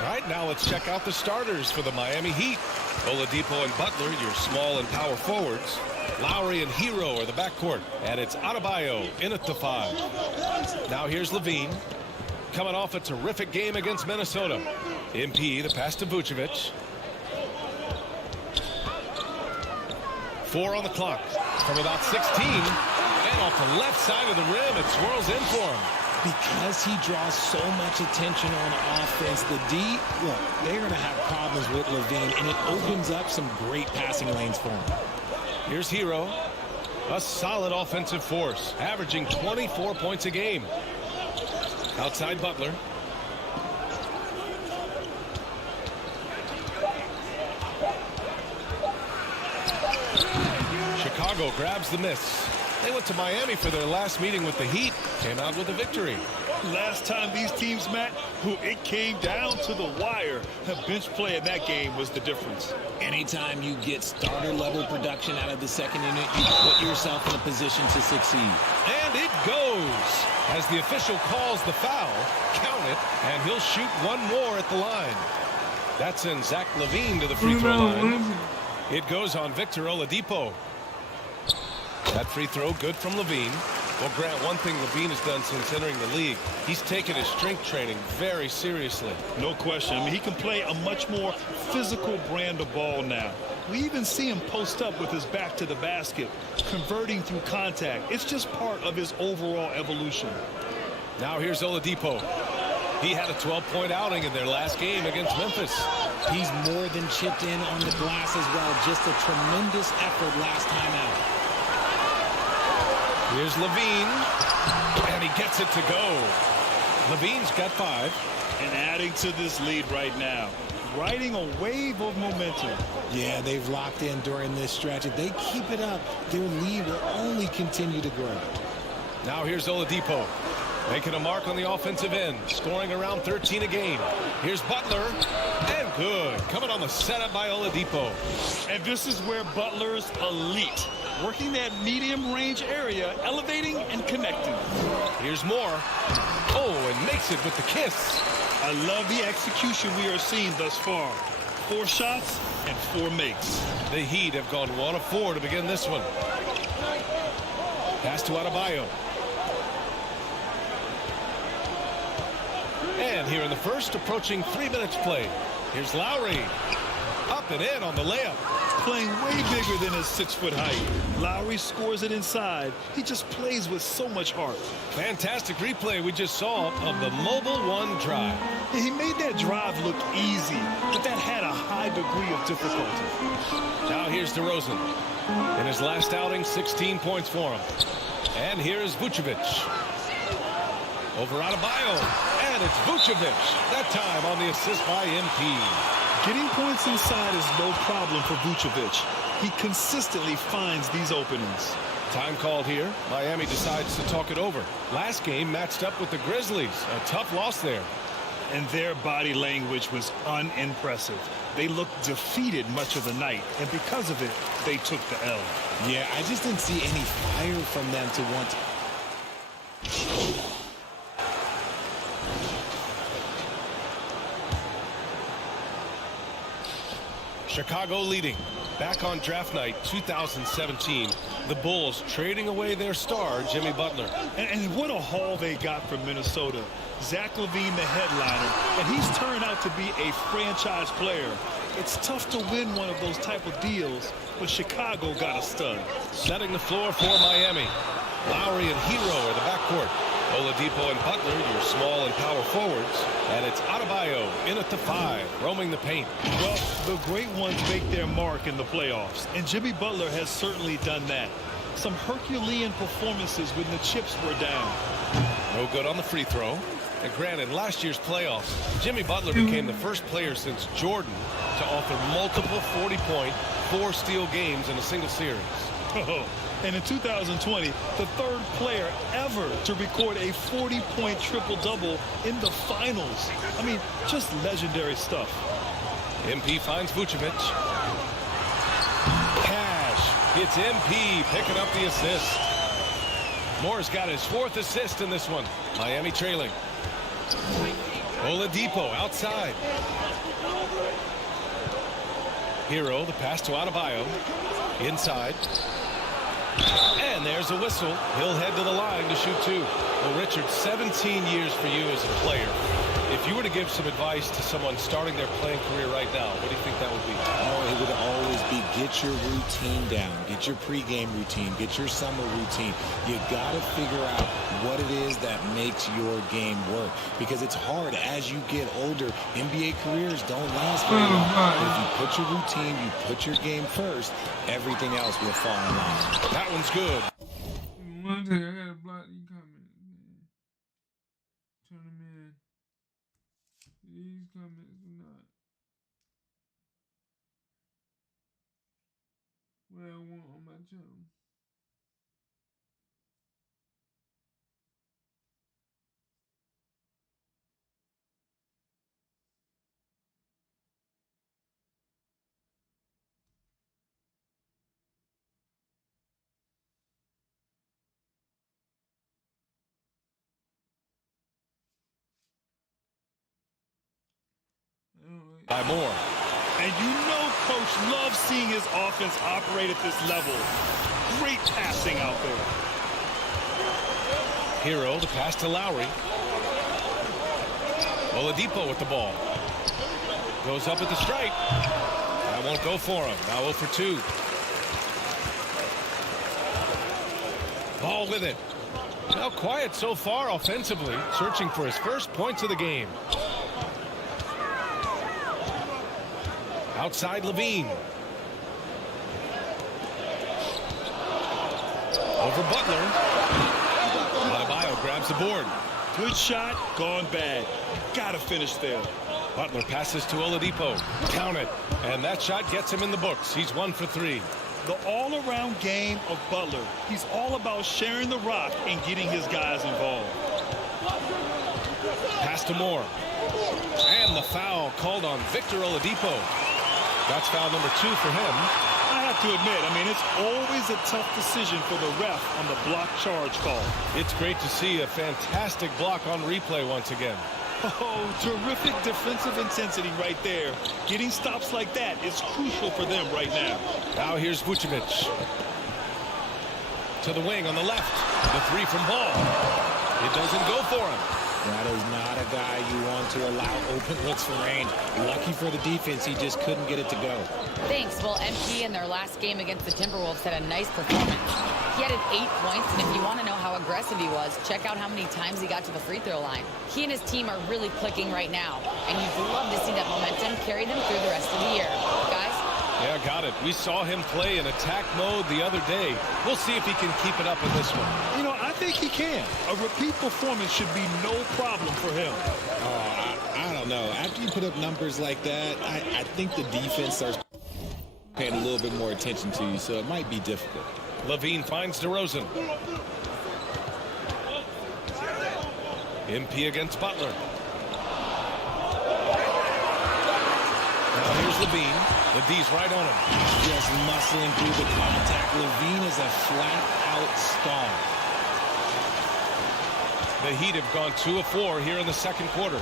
All right, now let's check out the starters for the Miami Heat. Oladipo and Butler, your small and power forwards. Lowry and Hero are the backcourt. And it's Adebayo in at the 5. Now here's Levine, coming off a terrific game against Minnesota. MP, the pass to Vucevic. 4 on the clock from about 16. And off the left side of the rim, it swirls in for him. Because he draws so much attention on offense, the D, look, they're going to have problems with Levine, and it opens up some great passing lanes for him. Here's Hero, a solid offensive force, averaging 24 points a game. Outside Butler. Chicago grabs the miss. They went to Miami for their last meeting with the Heat, came out with a victory. Last time these teams met, it came down to the wire. The bench play in that game was the difference. Anytime you get starter-level production out of the second unit, you put yourself in a position to succeed. And it goes. As the official calls the foul, count it, and he'll shoot one more at the line. That sends Zach LaVine to the free throw line. It goes on Victor Oladipo. That free throw good from LaVine. Well, Grant, one thing LaVine has done since entering the league, he's taken his strength training very seriously. No question. I mean, he can play a much more physical brand of ball now. We even see him post up with his back to the basket, converting through contact. It's just part of his overall evolution. Now here's Oladipo. He had a 12-point outing in their last game against Memphis. He's more than chipped in on the glass as well. Just a tremendous effort last time out. Here's LaVine, and he gets it to go. LaVine's got 5. And adding to this lead right now, riding a wave of momentum. Yeah, they've locked in during this stretch. If they keep it up, their lead will only continue to grow. Now here's Oladipo, making a mark on the offensive end, scoring around 13 a game. Here's Butler, and good. Coming on the setup by Oladipo. And this is where Butler's elite. Working that medium range area, elevating and connecting. Here's more. Oh, and makes it with the kiss. I love the execution we are seeing thus far. 4 shots and 4 makes. The Heat have gone 1 of 4 to begin this one. Pass to Adebayo. And here in the first, approaching 3 minutes play. Here's Lowry. Up and in on the layup. Playing way bigger than his 6-foot height. Lowry scores it inside. He just plays with so much heart. Fantastic replay we just saw of the Mobile One drive. Yeah, he made that drive look easy, but that had a high degree of difficulty. Now here's DeRozan. In his last outing, 16 points for him. And here's Vucevic. Over Adebayo. And it's Vucevic. That time on the assist by MP. Getting points inside is no problem for Vucevic. He consistently finds these openings. Time called here. Miami decides to talk it over. Last game matched up with the Grizzlies. A tough loss there. And their body language was unimpressive. They looked defeated much of the night, and because of it, they took the L. Yeah, I just didn't see any fire from them to want to. Chicago leading. Back on draft night 2017, the Bulls trading away their star, Jimmy Butler. And what a haul they got from Minnesota. Zach LaVine, the headliner, and he's turned out to be a franchise player. It's tough to win one of those type of deals, but Chicago got a stud. Setting the floor for Miami. Lowry and Hero are the backcourt. Oladipo and Butler, your small and power forwards. And it's Adebayo in at the 5, roaming the paint. Well, the great ones make their mark in the playoffs, and Jimmy Butler has certainly done that. Some Herculean performances when the chips were down. No good on the free throw. And granted, last year's playoffs, Jimmy Butler became the first player since Jordan to author multiple 40-point, 4-steal games in a single series. And in 2020, the third player ever to record a 40-point triple-double in the finals. I mean, just legendary stuff. MP finds Vucevic. Cash gets MP picking up the assist. Moore's got his 4th assist in this one. Miami trailing. Oladipo outside. Hero, the pass to Adebayo. Inside. And there's a whistle. He'll head to the line to shoot 2. Well, Richard, 17 years for you as a player. If you were to give some advice to someone starting their playing career right now, what do you think that would be? Oh, it would always be get your routine down. Get your pregame routine. Get your summer routine. You got to figure out what it is that makes your game work. Because it's hard as you get older. NBA careers don't last very long. But if you put your routine, you put your game first, everything else will fall in line. That one's good. One thing, I gotta block these comments, man. Turn them in. These comments are not what I want on my channel. By Moore. And you know Coach loves seeing his offense operate at this level. Great passing out there. Hero, the pass to Lowry. Oladipo with the ball. Goes up at the stripe. That won't go for him. Now 0 for 2. Ball with it. Now quiet so far offensively. Searching for his first points of the game. Outside LaVine. Over Butler. Adebayo grabs the board. Good shot, gone bad. Gotta finish there. Butler passes to Oladipo. Count it. And that shot gets him in the books. He's 1 for 3. The all-around game of Butler. He's all about sharing the rock and getting his guys involved. Pass to Moore. And the foul called on Victor Oladipo. That's foul number 2 for him. I have to admit, I mean, it's always a tough decision for the ref on the block charge call. It's great to see a fantastic block on replay once again. Oh, terrific defensive intensity right there. Getting stops like that is crucial for them right now. Now here's Vucevic. To the wing on the left. The three from Ball. It doesn't go for him. That is not a guy you want to allow open looks for range. Lucky for the defense, he just couldn't get it to go. Thanks. Well, MP in their last game against the Timberwolves had a nice performance. He added 8 points, and if you want to know how aggressive he was, check out how many times he got to the free throw line. He and his team are really clicking right now, and you'd love to see that momentum carry them through the rest of the year. Guys? Yeah, got it. We saw him play in attack mode the other day. We'll see if he can keep it up in this one. You know, I think he can. A repeat performance should be no problem for him. I don't know. After you put up numbers like that, I think the defense starts paying a little bit more attention to you, so it might be difficult. Levine finds DeRozan. MP against Butler. Now here's Levine. The D's right on him. Just muscling through the contact. Levine is a flat-out star. The Heat have gone 2 of 4 here in the second quarter.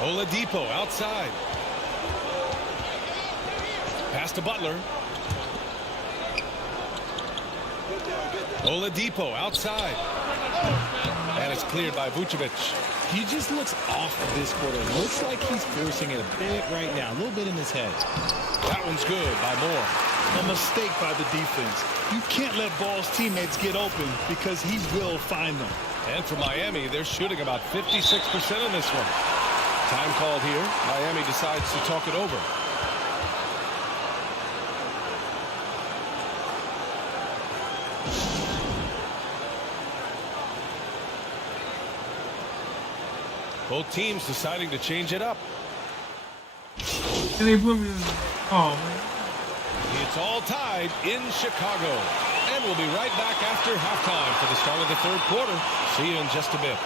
Oladipo outside. Pass to Butler. Oladipo outside. And it's cleared by Vucevic. He just looks off this quarter. Looks like he's forcing it a bit right now. A little bit in his head. That one's good by Moore. A mistake by the defense. You can't let Ball's teammates get open because he will find them. And for Miami, they're shooting about 56% in this one. Time called here. Miami decides to talk it over. Both teams deciding to change it up. And they put me in. Oh, man. It's all tied in Chicago. And we'll be right back after halftime for the start of the third quarter. See you in just a bit.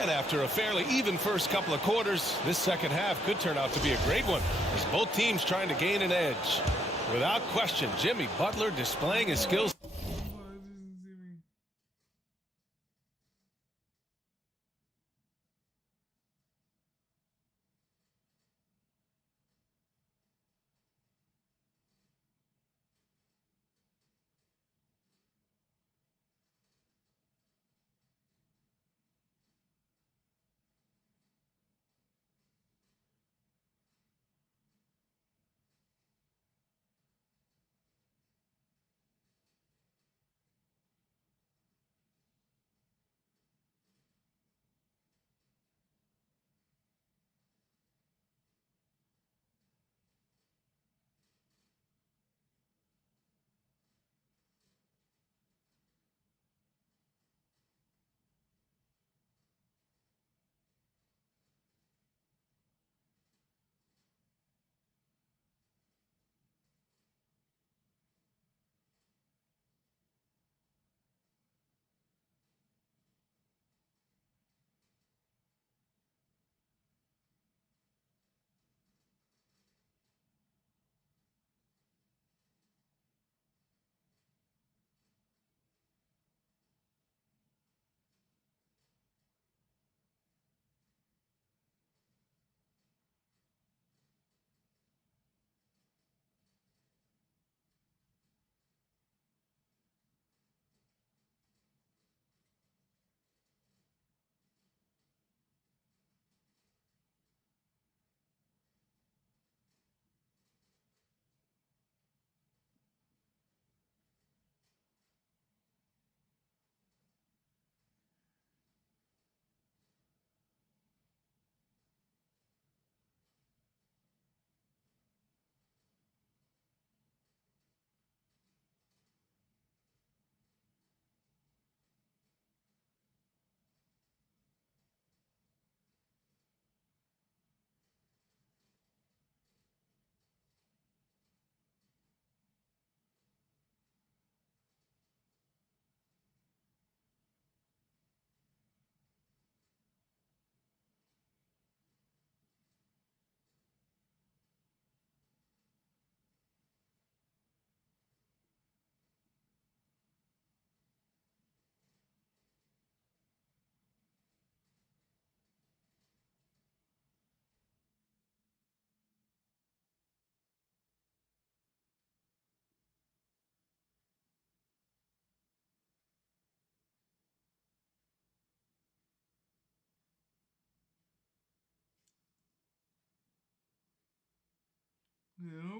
And after a fairly even first couple of quarters, this second half could turn out to be a great one as both teams trying to gain an edge. Without question, Jimmy Butler displaying his skills.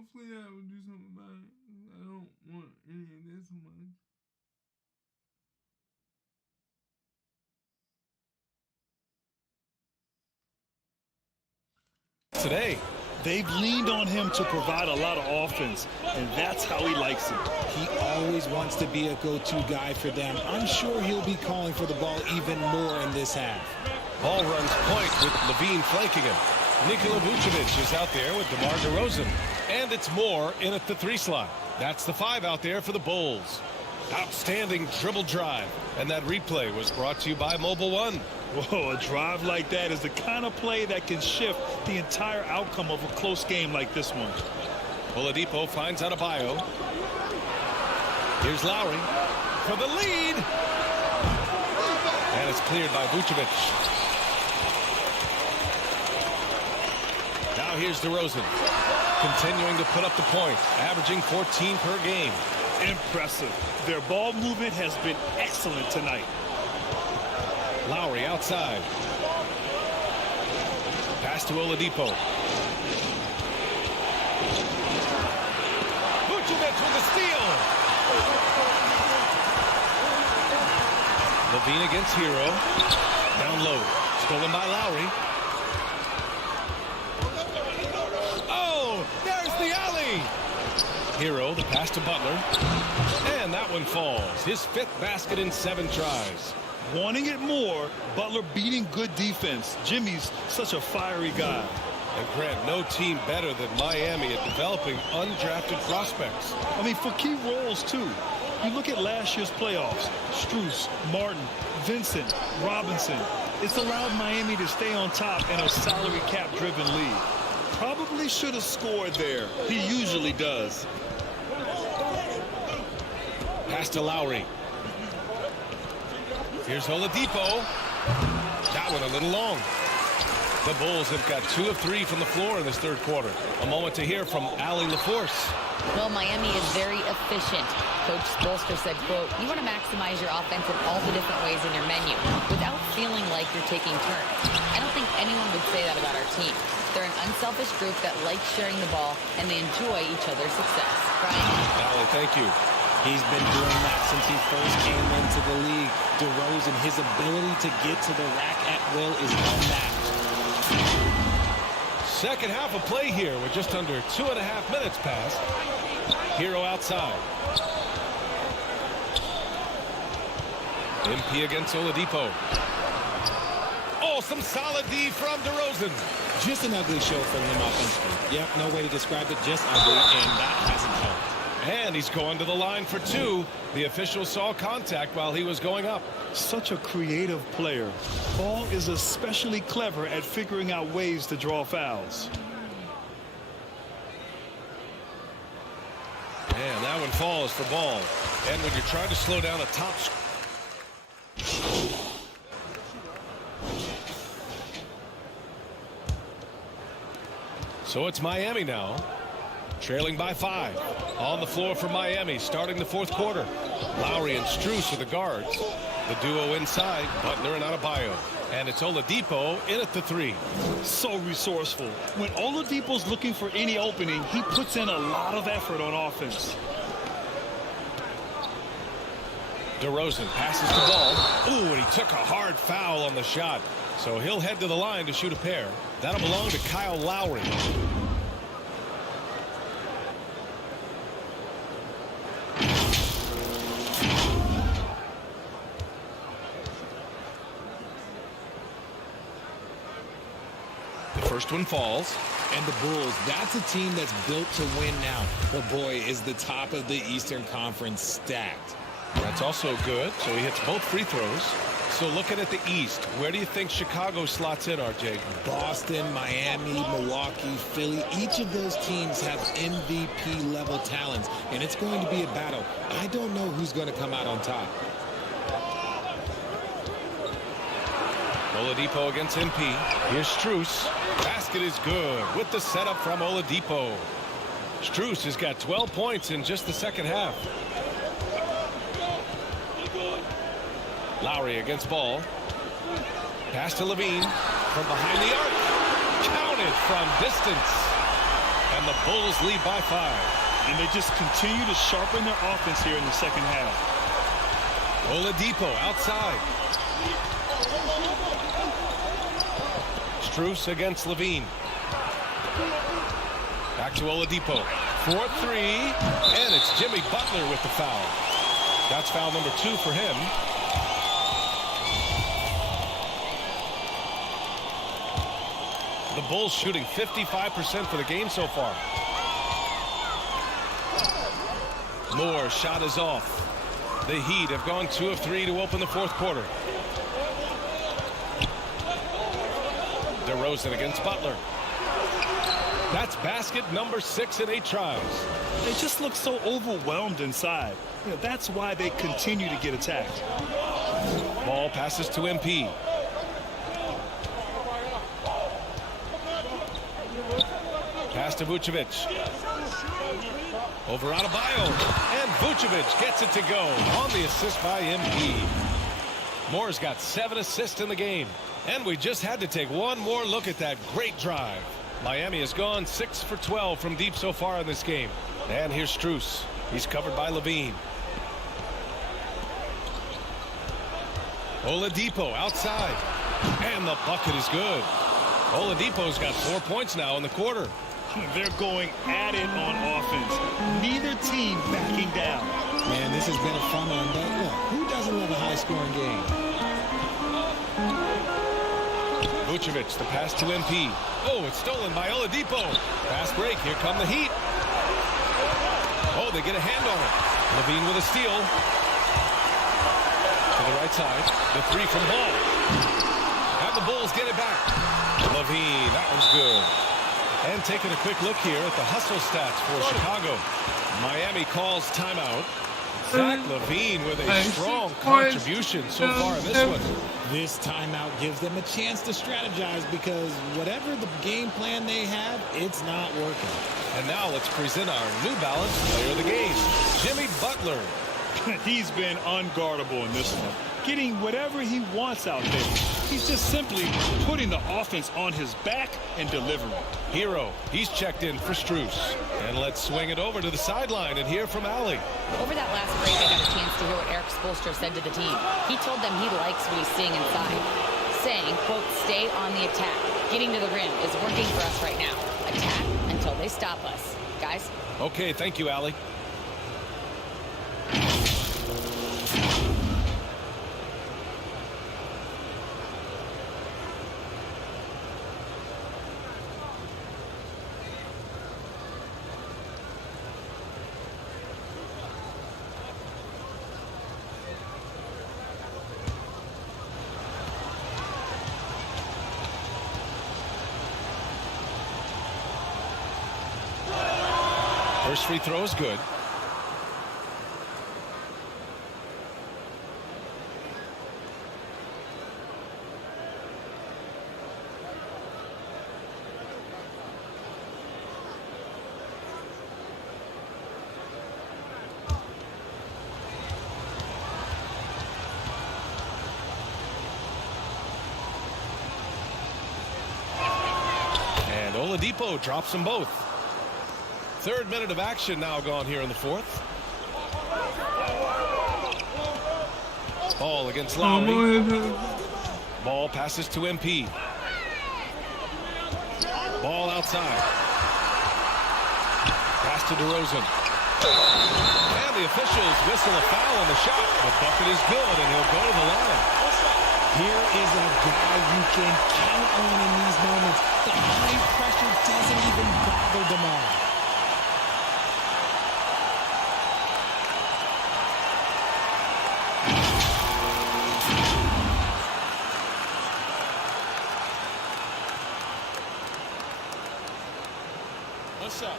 hopefully I will do something about it. I don't want any of this much. Today, they've leaned on him to provide a lot of offense, and that's how he likes it. He always wants to be a go-to guy for them. I'm sure he'll be calling for the ball even more in this half. Ball runs point with Levine flanking him. Nikola Vucevic is out there with DeMar DeRozan. And it's Moore in at the 3 slot. That's the 5 out there for the Bulls. Outstanding dribble drive. And that replay was brought to you by Mobile One. Whoa, a drive like that is the kind of play that can shift the entire outcome of a close game like this one. Oladipo finds Adebayo. Here's Lowry for the lead. And it's cleared by Vucevic. Now here's DeRozan. Continuing to put up the points, averaging 14 per game. Impressive. Their ball movement has been excellent tonight. Lowry outside. Pass to Oladipo. Vucevic with a steal. Levine against Hero. Down low. Stolen by Lowry. Oh, there's the alley. Hero, the pass to Butler. And that one falls. His 5th basket in 7 tries. Wanting it more, Butler beating good defense. Jimmy's such a fiery guy. And Grant, no team better than Miami at developing undrafted prospects. I mean, for key roles, too. You look at last year's playoffs. Strus, Martin, Vincent, Robinson. It's allowed Miami to stay on top in a salary cap-driven league. Probably should have scored there. He usually does. Pass to Lowry. Here's Oladipo. That one a little long. The Bulls have got 2 of 3 from the floor in this 3rd quarter. A moment to hear from Allie LaForce. Well, Miami is very efficient. Coach Spoelstra said, quote, you want to maximize your offense in all the different ways in your menu without feeling like you're taking turns. I don't think anyone would say that about our team. They're an unselfish group that likes sharing the ball, and they enjoy each other's success. Brian? Allie, thank you. He's been doing that since he first came into the league. DeRozan, his ability to get to the rack at will is unmatched. Second half of play here with just under 2.5 minutes passed. Hero outside. MP against Oladipo. Oh, some solid D from DeRozan. Just an ugly show from him offensively. Yep, no way to describe it, just ugly, and that hasn't helped. And he's going to the line for 2. The official saw contact while he was going up. Such a creative player. Ball is especially clever at figuring out ways to draw fouls. And that one falls for Ball. And when you're trying to slow down a top... So it's Miami now. Trailing by 5. On the floor for Miami, starting the 4th quarter. Lowry and Strus are the guards. The duo inside, Butler and Adebayo. And it's Oladipo in at the 3. So resourceful. When Oladipo's looking for any opening, he puts in a lot of effort on offense. DeRozan passes the ball. Ooh, and he took a hard foul on the shot. So he'll head to the line to shoot a pair. That'll belong to Kyle Lowry. First one falls. And the Bulls, that's a team that's built to win now. But boy, is the top of the Eastern Conference stacked. That's also good. So he hits both free throws. So looking at the East, where do you think Chicago slots in, RJ? Boston, Miami, Milwaukee, Philly. Each of those teams have MVP level talents. And it's going to be a battle. I don't know who's going to come out on top. Oladipo against MP. Here's Strus. Basket is good with the setup from Oladipo. Strus has got 12 points in just the second half. Lowry against Ball. Pass to Levine from behind the arc. Counted from distance. And And the Bulls lead by 5. And they just continue to sharpen their offense here in the second half. Oladipo outside. Strus against Levine. Back to Oladipo. 4-3. And it's Jimmy Butler with the foul. That's foul number 2 for him. The Bulls shooting 55% for the game so far. Moore shot is off. The Heat have gone 2 of 3 to open the fourth quarter. DeRozan against Butler. That's basket number 6 in 8 tries. They just look so overwhelmed inside. That's why they continue to get attacked. Ball passes to MP. Pass to Vucevic. Over Adebayo. And Vucevic gets it to go on the assist by MP. Moore's got 7 assists in the game. And we just had to take one more look at that great drive. Miami has gone 6 for 12 from deep so far in this game. And here's Strus. He's covered by Levine. Oladipo outside. And the bucket is good. Oladipo's got 4 points now in the quarter. They're going at it on offense. Neither team backing down. Man, this has been a fun one, but look, who doesn't love a high-scoring game? Vucevic, the pass to MP. Oh, it's stolen by Oladipo. Fast break. Here come the Heat. Oh, they get a hand on it. Levine with a steal. To the right side. The 3 from Ball. Have the Bulls get it back. Levine, that one's good. And taking a quick look here at the hustle stats for Chicago. Miami calls timeout. Zach Levine with a strong contribution so far in this one. This timeout gives them a chance to strategize because whatever the game plan they have, it's not working. And now let's present our New Balance player of the game, Jimmy Butler. He's been unguardable in this one, getting whatever he wants out there. He's just simply putting the offense on his back and delivering. Hero, he's checked in for Strus. And let's swing it over to the sideline and hear from Allie. Over that last break, I got a chance to hear what Eric Spoelstra said to the team. He told them he likes what he's seeing inside, saying, quote, stay on the attack. Getting to the rim is working for us right now. Attack until they stop us. Guys? Okay, thank you, Allie. First free throw is good. And Oladipo drops them both. Third minute of action now gone here in the fourth. Ball against Lowry. Ball passes to MP. Ball outside. Pass to DeRozan. And the officials whistle a foul on the shot. The bucket is good, and he'll go to the line. Here is a guy you can count on in these moments. The high pressure doesn't even bother DeMar. What's up?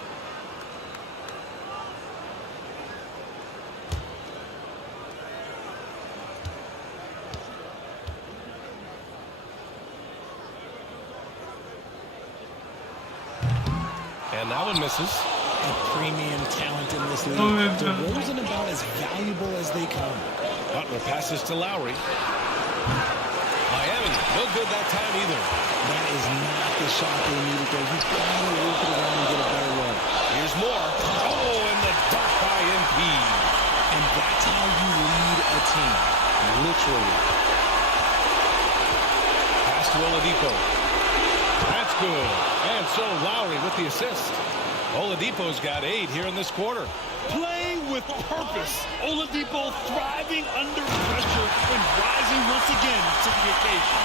And that one misses. A premium talent in this league. DeRozan about as valuable as they come. Butler passes to Lowry. Miami, no good that time either. That is not the shot they needed there. He's trying to work it around and get a better look. Here's more. Oh, and the dunk by MP. And that's how you lead a team. Literally. Pass to Oladipo. That's good. And so Lowry with the assist. Oladipo's got 8 here in this quarter. Playing with purpose. Oladipo thriving under pressure and rising once again to the occasion.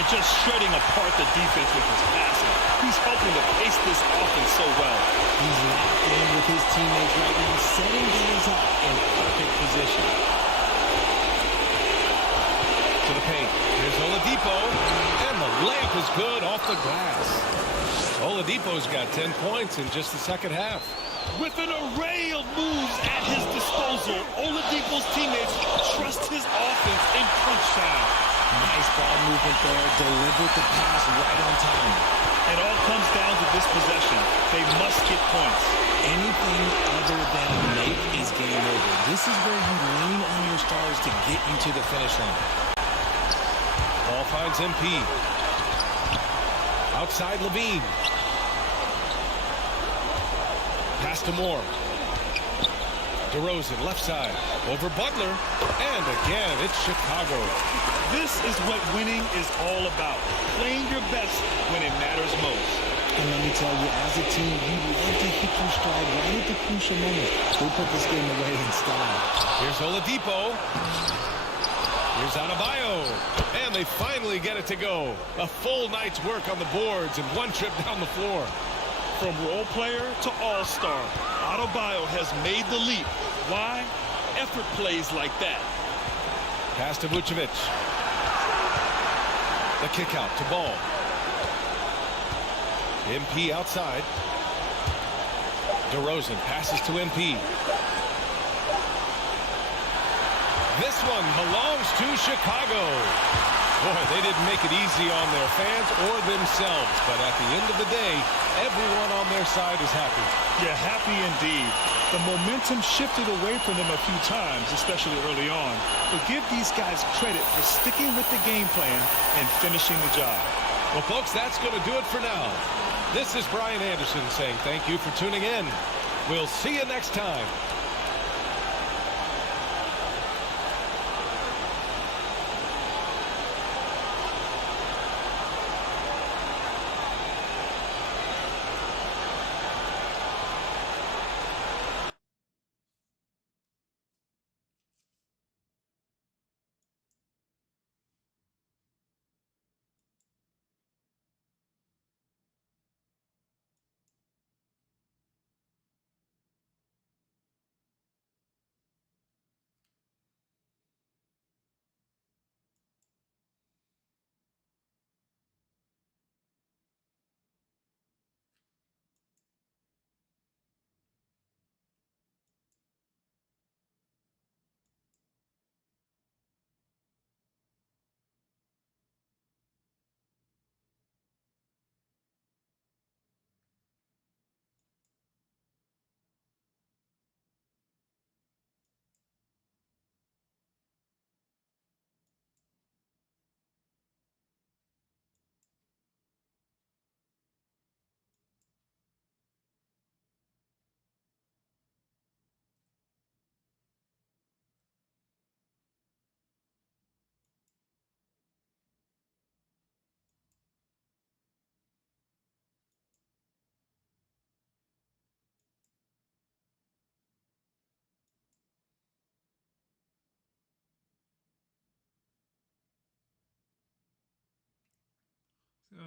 And just shredding apart the defense with his passing. He's helping to pace this offense so well. He's locked in with his teammates right now, setting guys up in perfect position. To the paint. Here's Oladipo. And the layup is good off the glass. Oladipo's got 10 points in just the second half. With an array of moves at his disposal, Oladipo's teammates trust his offense in crunch time. Nice ball movement there. Delivered the pass right on time. It all comes down to this possession. They must get points. Anything other than a make is game over. This is where you lean on your stars to get you to the finish line. Ball finds MP. Outside Levine. Pass to Moore. DeRozan, left side. Over Butler. And again, it's Chicago. This is what winning is all about. Playing your best when it matters most. And let me tell you, as a team, you love to hit your stride right at the crucial moment. They put this game away in style. Here's Oladipo. Here's Adebayo. And they finally get it to go. A full night's work on the boards and one trip down the floor. From role player to all-star, Adebayo has made the leap. Why? Effort plays like that. Pass to Vucevic. The kick out to Ball. MP outside. DeRozan passes to MP. This one belongs to Chicago. Boy, they didn't make it easy on their fans or themselves, but at the end of the day, everyone on their side is happy. Yeah, happy indeed. The momentum shifted away from them a few times, especially early on. But give these guys credit for sticking with the game plan and finishing the job. Well, folks, that's going to do it for now. This is Brian Anderson saying thank you for tuning in. We'll see you next time. So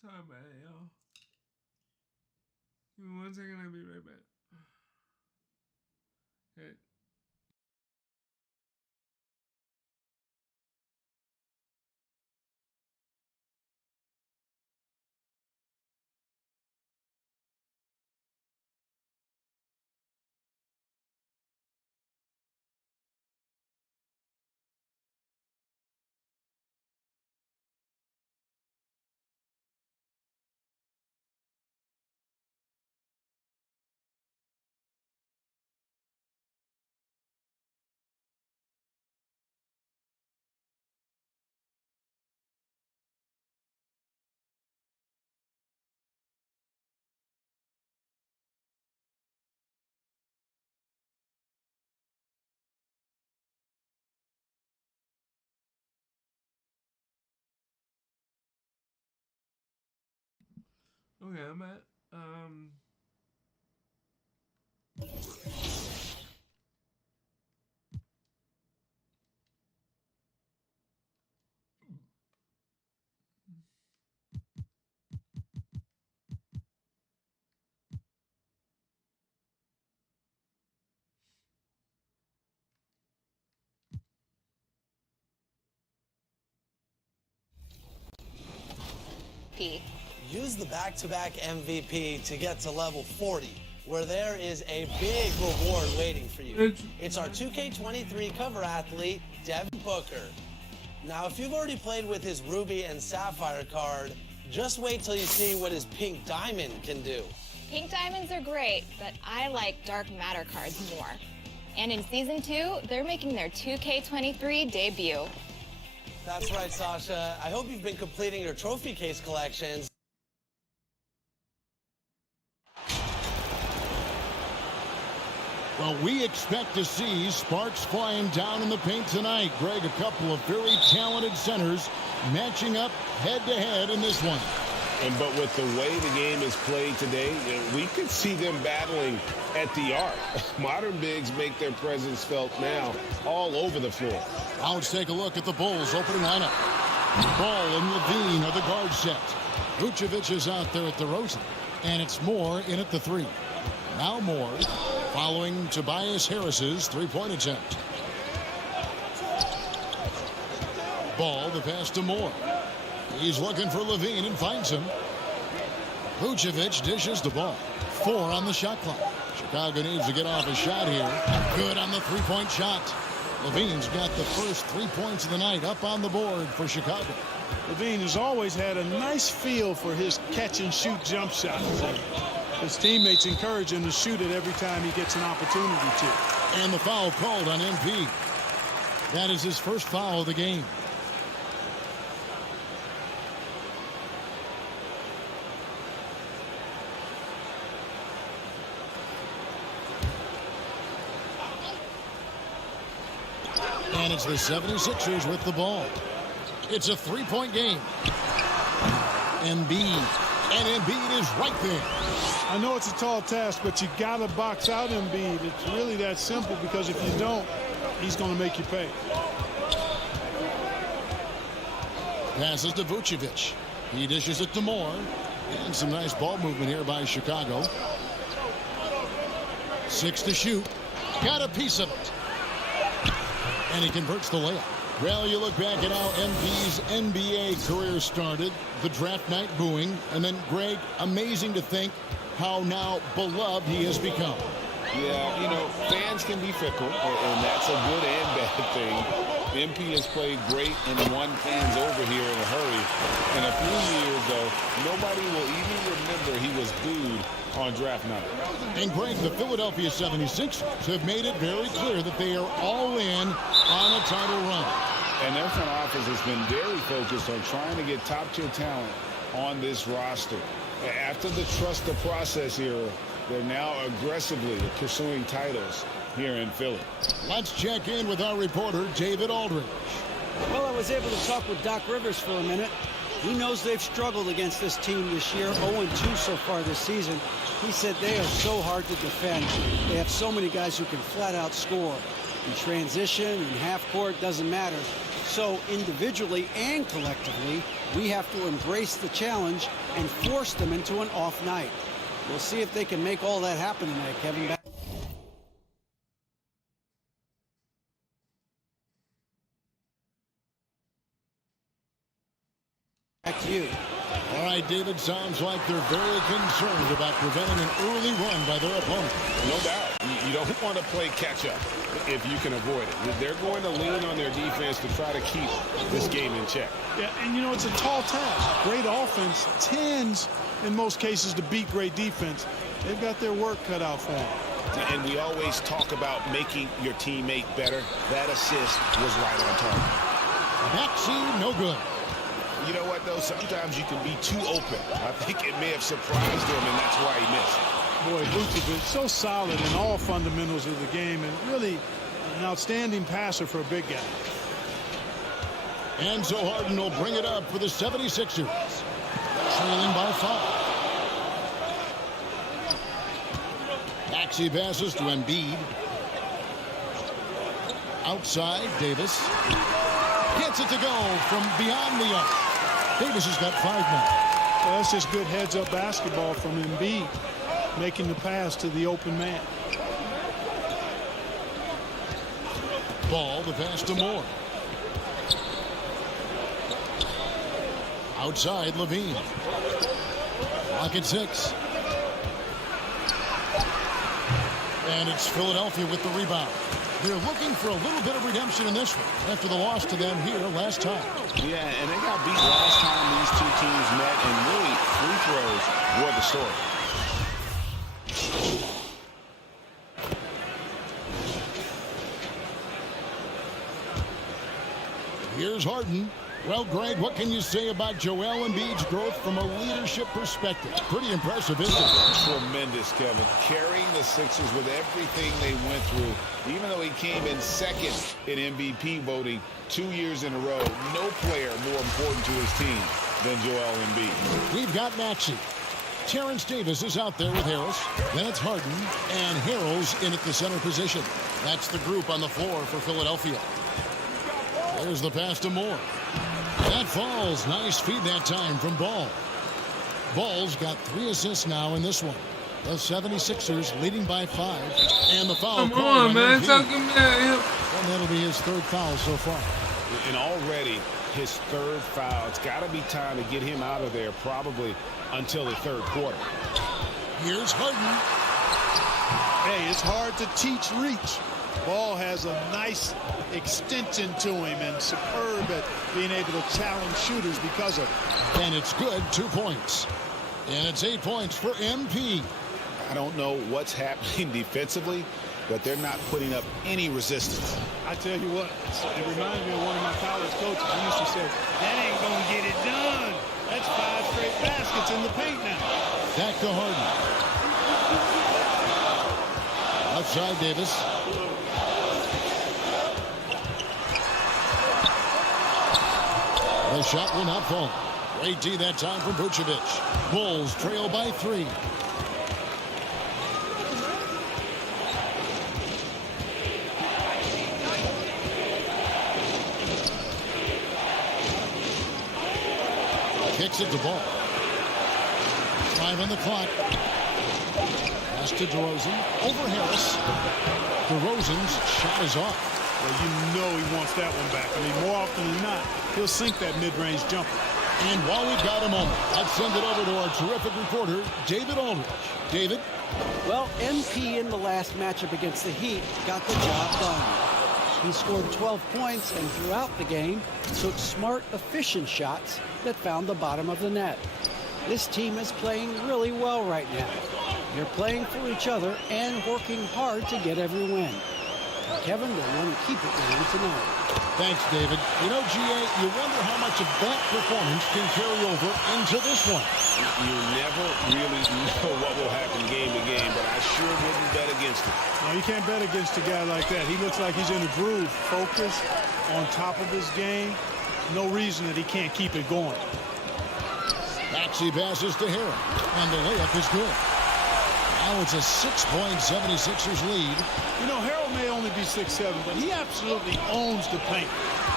sorry about it, y'all. Give me 1 second, I'll be right back. Okay. Okay, I'm at Use the back-to-back MVP to get to level 40, where there is a big reward waiting for you. It's our 2K23 cover athlete, Devin Booker. Now, if you've already played with his Ruby and Sapphire card, just wait till you see what his Pink Diamond can do. Pink Diamonds are great, but I like Dark Matter cards more. And in Season 2, they're making their 2K23 debut. That's right, Sasha. I hope you've been completing your trophy case collections. Well, we expect to see sparks flying down in the paint tonight. Greg, a couple of very talented centers matching up head-to-head in this one. But with the way the game is played today, we could see them battling at the arc. Modern bigs make their presence felt now all over the floor. Now let's take a look at the Bulls' opening lineup. Ball and Levine are the guard set. Vucevic is out there at DeRozan, and it's Moore in at the 3. Now Moore following Tobias Harris's three-point attempt. Ball, the pass to Moore. He's looking for Levine and finds him. Vucevic dishes the ball. 4 on the shot clock. Chicago needs to get off a shot here. Good on the three-point shot. Levine's got the first 3 points of the night up on the board for Chicago. Levine has always had a nice feel for his catch-and-shoot jump shots. His teammates encourage him to shoot it every time he gets an opportunity to. And the foul called on MP. That is his first foul of the game. And it's the 76ers with the ball. It's a three-point game. Embiid. And Embiid is right there. I know it's a tall task, but you got to box out Embiid. It's really that simple, because if you don't, he's going to make you pay. Passes to Vucevic. He dishes it to Moore. And some nice ball movement here by Chicago. 6 to shoot. Got a piece of it. And he converts the layup. Well, you look back at how MP's NBA career started, the draft night booing, and then, Greg, amazing to think how now beloved he has become. Yeah, you know, fans can be fickle, and that's a good and bad thing. MP has played great and won fans over here in a hurry. In a few years, though, nobody will even remember he was booed on draft night. And Greg, the Philadelphia 76ers have made it very clear that they are all in on a title run. And their front office has been very focused on trying to get top-tier talent on this roster. After the trust the process era, they're now aggressively pursuing titles here in Philly. Let's check in with our reporter, David Aldridge. Well, I was able to talk with Doc Rivers for a minute. He knows they've struggled against this team this year, 0-2 so far this season. He said they are so hard to defend. They have so many guys who can flat out score. In transition, in half court, doesn't matter. So individually and collectively, we have to embrace the challenge and force them into an off night. We'll see if they can make all that happen tonight, Kevin. Back to you. All right, David, sounds like they're very concerned about preventing an early run by their opponent. No doubt. You don't want to play catch-up if you can avoid it. They're going to lean on their defense to try to keep this game in check. Yeah, and you know, it's a tall task. Great offense tends, in most cases, to beat great defense. They've got their work cut out for them. And we always talk about making your teammate better. That assist was right on target. Maxey, no good. You know what, though? Sometimes you can be too open. I think it may have surprised him, and that's why he missed. Boy, Vucevic so solid in all fundamentals of the game, and really an outstanding passer for a big guy. And so Harden will bring it up for the 76ers. Trailing by 5. Maxey passes to Embiid. Outside, Davis. Gets it to go from beyond the arc. Davis has got 5 now. Well, that's just good heads-up basketball from Embiid, making the pass to the open man. Ball, the pass to Moore. Outside, Levine. Clock at 6. And it's Philadelphia with the rebound. They're looking for a little bit of redemption in this one after the loss to them here last time. Yeah, and they got beat last time these two teams met, and really free throws were the story. Here's Harden. Well, Greg, what can you say about Joel Embiid's growth from a leadership perspective? Pretty impressive, isn't it? Tremendous, Kevin. Carrying the Sixers with everything they went through. Even though he came in second in MVP voting 2 years in a row, no player more important to his team than Joel Embiid. We've got Maxey. Terrence Davis is out there with Harris. Then it's Harden, and Harrell's in at the center position. That's the group on the floor for Philadelphia. There's the pass to Moore. That falls. Nice feed that time from Ball. Ball's got 3 assists now in this one. The 76ers leading by 5. And the foul. Come on, man. Talking about him. And that'll be his 3rd foul so far. And already his 3rd foul. It's got to be time to get him out of there probably until the 3rd quarter. Here's Harden. Hey, it's hard to teach reach. Ball has a nice extension to him and superb at being able to challenge shooters because of it. And it's good. 2 points. And it's 8 points for MP. I don't know what's happening defensively, but they're not putting up any resistance. I tell you what, it reminds me of one of my college coaches. He used to say, that ain't going to get it done. That's 5 straight baskets in the paint now. Back to Harden. Outside Davis. The shot will not fall. Great D that time from Vucevic. Bulls trail by 3. Kicks it to Ball. 5 on the clock. Pass to DeRozan. Over Harris. DeRozan's shot is off. Well, you know he wants that one back. I mean, more often than not, he'll sink that mid-range jumper. And while we've got a moment, let's send it over to our terrific reporter, David Aldridge. David? Well, MP in the last matchup against the Heat got the job done. He scored 12 points and throughout the game took smart, efficient shots that found the bottom of the net. This team is playing really well right now. They're playing for each other and working hard to get every win. Kevin, they want to keep it going tonight. Thanks, David. You know, GA, you wonder how much of that performance can carry over into this one. You never really know what will happen game to game, but I sure wouldn't bet against it. No, you can't bet against a guy like that. He looks like he's in a groove, focused, on top of his game. No reason that he can't keep it going. Maxey passes to Harrell, and the layup is good. Now it's a 6-point 76ers lead. You know, Harrell may only be 6'7", but he absolutely owns the paint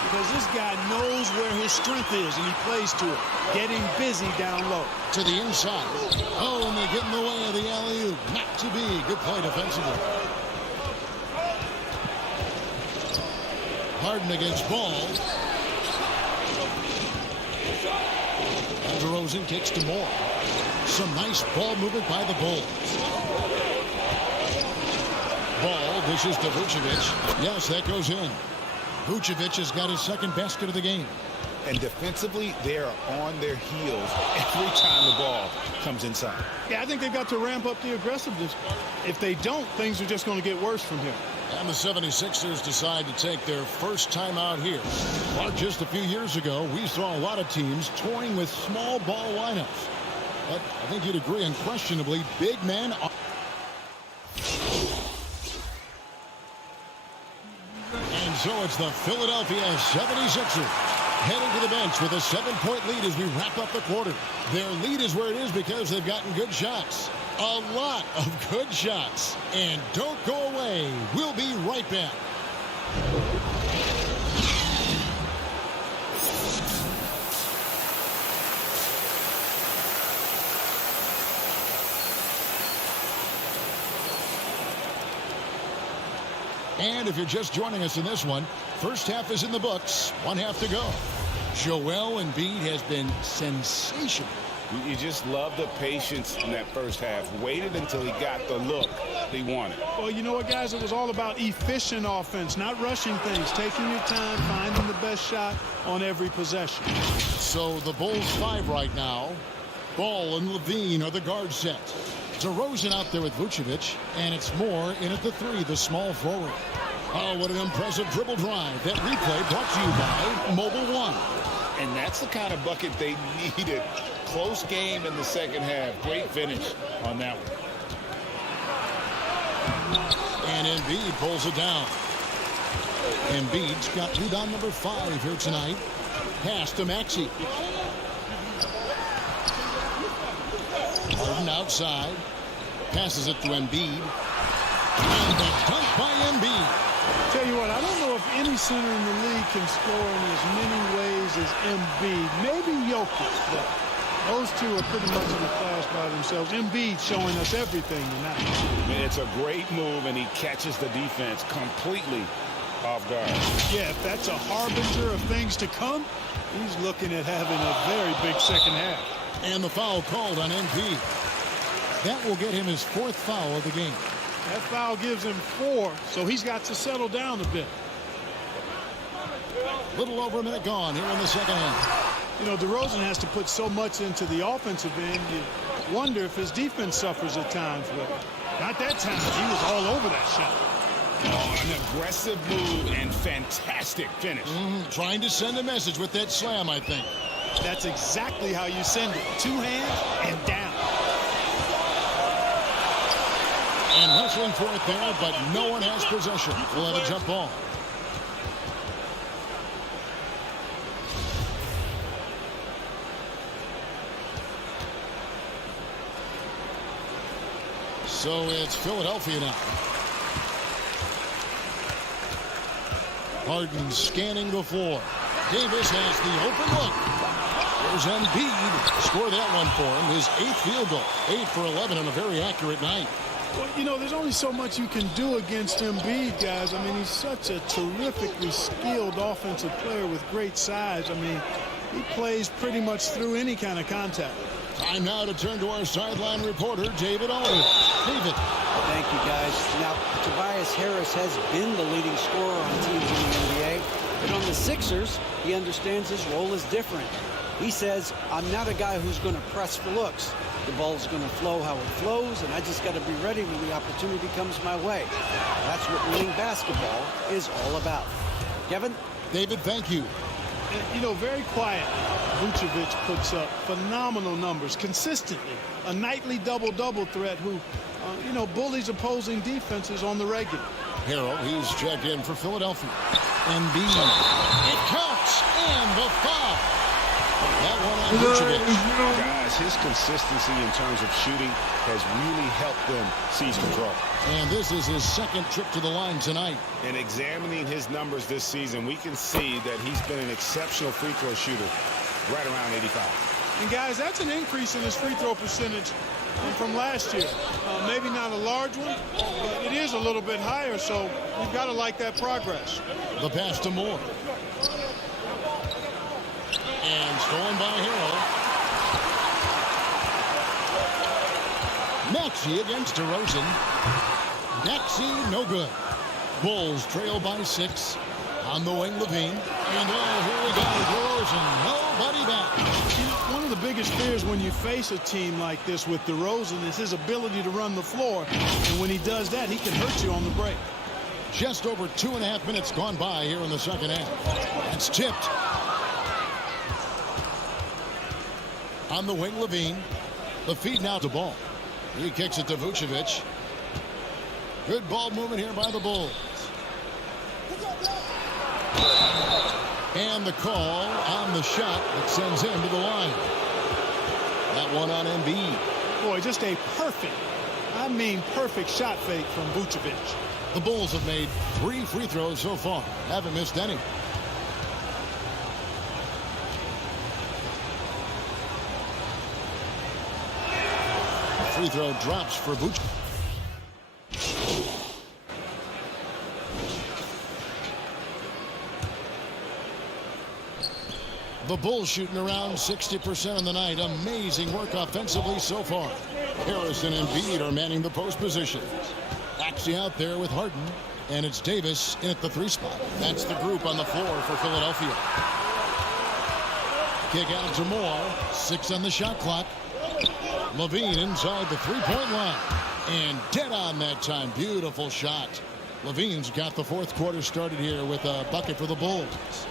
because this guy knows where his strength is, and he plays to it, getting busy down low. To the inside. Oh, and they get in the way of the alley-oop. Not to be. Good play defensively. Harden against Ball. And DeRozan kicks to Moore. Some nice ball movement by the Bulls. Ball dishes to Vucevic. Yes, that goes in. Vucevic has got his 2nd basket of the game. And defensively, they are on their heels every time the ball comes inside. Yeah, I think they've got to ramp up the aggressiveness. If they don't, things are just going to get worse from here. And the 76ers decide to take their first time out here. But just a few years ago, we saw a lot of teams touring with small ball lineups. But I think you'd agree, unquestionably, big men are... And so it's the Philadelphia 76ers heading to the bench with a 7-point lead as we wrap up the quarter. Their lead is where it is because they've gotten good shots. A lot of good shots. And don't go away. We'll be right back. And if you're just joining us in this one, first half is in the books. 1 half to go. Joel Embiid has been sensational. You just love the patience in that first half. Waited until he got the look he wanted. Well, you know what, guys? It was all about efficient offense, not rushing things, taking your time, finding the best shot on every possession. So the Bulls 5 right now. Ball and Levine are the guard set. DeRozan out there with Vucevic, and it's Moore in at the 3, the small forward. Oh, what an impressive dribble drive. That replay brought to you by Mobile One. And that's the kind of bucket they needed. Close game in the second half. Great finish on that one. And Embiid pulls it down. Embiid's got rebound number 5 here tonight. Pass to Maxey. Harden outside. Passes it to Embiid. And the dunk by Embiid. Tell you what, I don't know if any center in the league can score in as many ways as Embiid. Maybe Jokic, but those two are pretty much in the class by themselves. Embiid showing us everything tonight. Man, it's a great move, and he catches the defense completely off guard. Yeah, if that's a harbinger of things to come, he's looking at having a very big second half. And the foul called on Embiid. That will get him his 4th foul of the game. That foul gives him 4, so he's got to settle down a bit. Little over a minute gone here in the second half. You know, DeRozan has to put so much into the offensive end. You wonder if his defense suffers at times, but not that time. He was all over that shot. Oh, an aggressive move and fantastic finish. Trying to send a message with that slam, I think. That's exactly how you send it. 2 hands and down. And wrestling for it there, but no one has possession. We'll have a jump ball. So it's Philadelphia now. Harden scanning the floor. Davis has the open look. There's Embiid. Score that one for him. His 8th field goal. 8 for 11 on a very accurate night. Well, you know, there's only so much you can do against Embiid, guys. I mean, he's such a terrifically skilled offensive player with great size. I mean, he plays pretty much through any kind of contact. Time now to turn to our sideline reporter, David Aldridge. David. Thank you, guys. Now, Tobias Harris has been the leading scorer on teams in the NBA. But on the Sixers, he understands his role is different. He says, I'm not a guy who's going to press for looks. The ball's going to flow how it flows, and I just got to be ready when the opportunity comes my way. That's what winning basketball is all about. Kevin? David, thank you. You know, very quiet. Vucevic puts up phenomenal numbers consistently. A nightly double-double threat who, you know, bullies opposing defenses on the regular. Harrell, he's checked in for Philadelphia. Embiid. It counts, and the foul. That one on Vucevic. Guys, his consistency in terms of shooting has really helped them seize control. And this is his 2nd trip to the line tonight. And examining his numbers this season, we can see that he's been an exceptional free throw shooter, right around 85. And guys, that's an increase in his free throw percentage from last year. Maybe not a large one, but it is a little bit higher, so we've got to like that progress. The pass to Moore. And stolen by Harrell. Maxey against DeRozan. Maxey, no good. Bulls trail by 6. On the wing, Levine. And here we go, DeRozan. Nobody back. You know, one of the biggest fears when you face a team like this with DeRozan is his ability to run the floor. And when he does that, he can hurt you on the break. Just over 2.5 minutes gone by here in the second half. That's tipped. On the wing, Levine. The feed now to Ball. He kicks it to Vucevic. Good ball movement here by the Bulls. And the call on the shot that sends him to the line. That one on Embiid. Boy, just a perfect, I mean perfect shot fake from Vucevic. The Bulls have made 3 free throws so far. Haven't missed any. The free throw drops for Vucevic. The Bulls shooting around 60% on the night. Amazing work offensively so far. Harris and Embiid are manning the post positions. Axie out there with Harden, and it's Davis in at the 3 spot. That's the group on the floor for Philadelphia. Kick out to Moore. 6 on the shot clock. Levine inside the 3-point line. And dead on that time. Beautiful shot. Levine's got the 4th quarter started here with a bucket for the Bulls.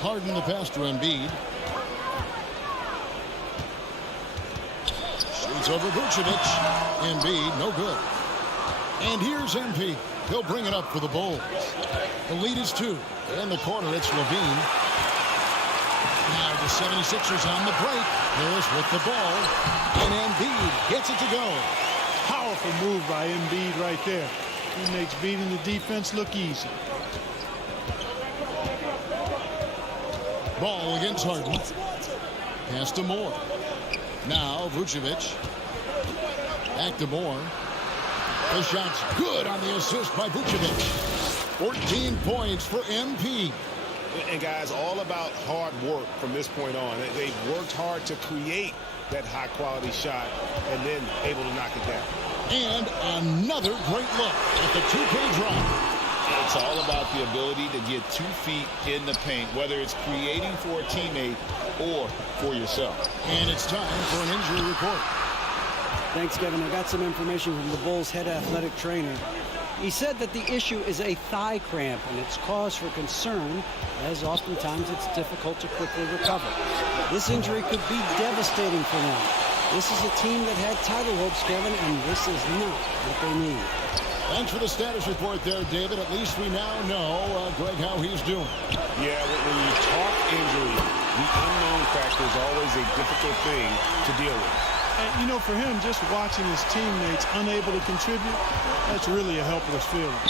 Harden the pass to Embiid. Shoots over Vucevic. Embiid, no good. And here's MP. He'll bring it up for the Bulls. The lead is 2. In the corner, it's Levine. Now the 76ers on the break. Harris with the ball. And Embiid gets it to go. Powerful move by Embiid right there. He makes beating the defense look easy. Ball against Harden. Pass to Moore. Now Vucevic. Back to Moore. The shot's good on the assist by Vucevic. 14 points for MP. And guys, all about hard work from this point on. They've worked hard to create that high quality shot and then able to knock it down. And another great look at the 2K drop. It's all about the ability to get 2 feet in the paint, whether it's creating for a teammate or for yourself. And it's time for an injury report. Thanks, Kevin. I got some information from the Bulls' head athletic trainer. He said that the issue is a thigh cramp, and it's cause for concern, as oftentimes it's difficult to quickly recover. This injury could be devastating for them. This is a team that had title hopes, Kevin, and this is not what they need. Thanks for the status report there, David. At least we now know, Greg, how he's doing. Yeah, when you talk injury, the unknown factor is always a difficult thing to deal with. And, you know, for him, just watching his teammates unable to contribute, that's really a helpless feeling.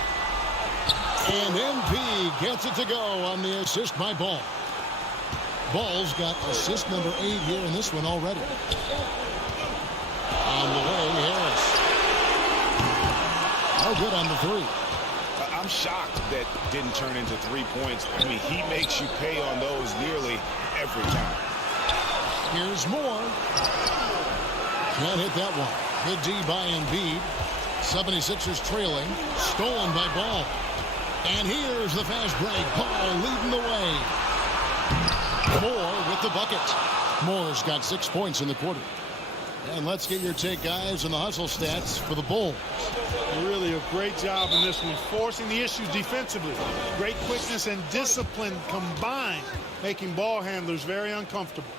And MP gets it to go on the assist by Ball. Ball's got assist number 8 here in this one already. On the way, Harris. No good on the 3. I'm shocked that didn't turn into 3 points. I mean, he makes you pay on those nearly every time. Here's Moore. Can't hit that one. Good D by Embiid. 76ers trailing. Stolen by Ball. And here's the fast break. Ball leading the way. Moore with the bucket. Moore's got 6 points in the quarter. And let's get your take, guys, on the hustle stats for the Bulls. Really a great job in this one, forcing the issues defensively. Great quickness and discipline combined, making ball handlers very uncomfortable.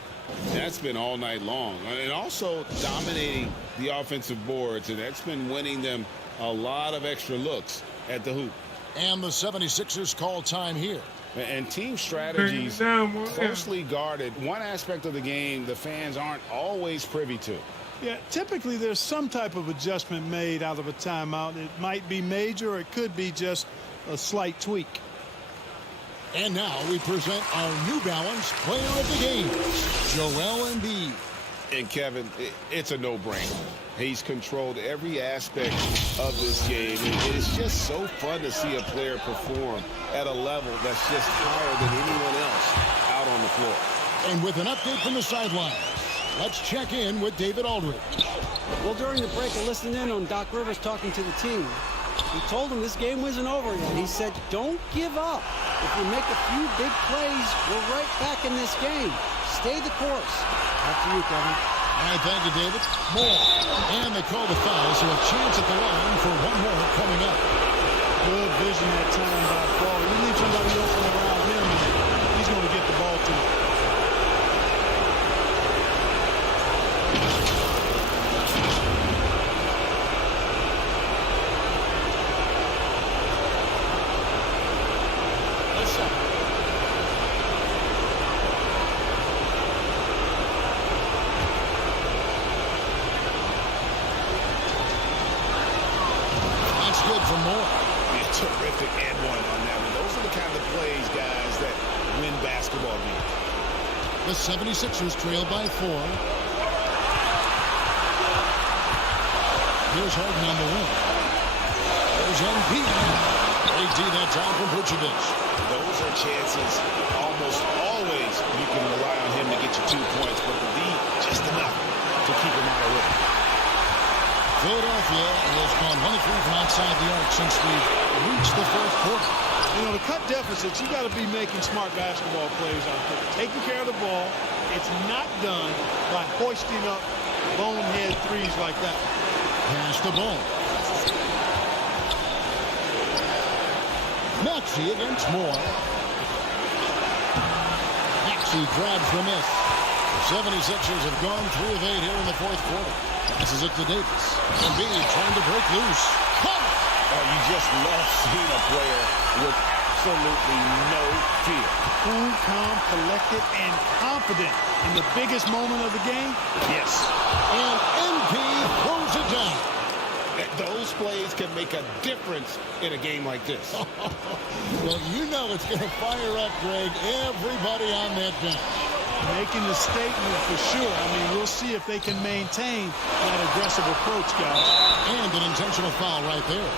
That's been all night long. And also dominating the offensive boards, and that's been winning them a lot of extra looks at the hoop. And the 76ers call time here. And team strategies closely guarded. One aspect of the game the fans aren't always privy to. Yeah, typically there's some type of adjustment made out of a timeout. It might be major or it could be just a slight tweak. And now we present our New Balance player of the game, Joel Embiid. And Kevin, it's a no-brainer. He's controlled every aspect of this game. And it's just so fun to see a player perform at a level that's just higher than anyone else out on the floor. And with an update from the sideline, let's check in with David Aldridge. Well, during the break, I listened in on Doc Rivers talking to the team. He told them this game wasn't over yet. He said, don't give up. If we make a few big plays, we're right back in this game. Stay the course. Back to you, Kevin. All right, thank you, David. More. And they call the foul, so a chance at the line for one more coming up. Good vision that time by Paul. You leave somebody open around him, and he's going to get the ball to him. Moore. A terrific and one on that one. Those are the kind of plays, guys, that win basketball games. The 76ers trail by 4. Here's Harden on the wing. There's Embiid. Great D that time from Vucevic. Those are chances almost always you can rely on him to get you 2 points, but the lead just enough to keep him out of it. Philadelphia has gone 1 of 3 from outside the arc since we've reached the fourth quarter. You know, to cut deficits, you got to be making smart basketball plays out there. Taking care of the ball. It's not done by hoisting up bonehead threes like that. Pass the ball. Maxey against Moore. Maxey grabs the miss. The 76ers have gone 3 of 8 here in the fourth quarter. Passes it to Davis. Embiid trying to break loose. You just love seeing a player with absolutely no fear. Cool, calm, collected, and confident in the biggest moment of the game. Yes. And MP throws it down. Those plays can make a difference in a game like this. Well, you know it's going to fire up, Greg, everybody on that bench. Making the statement for sure. I mean, we'll see if they can maintain that aggressive approach, guys. And an intentional foul right there.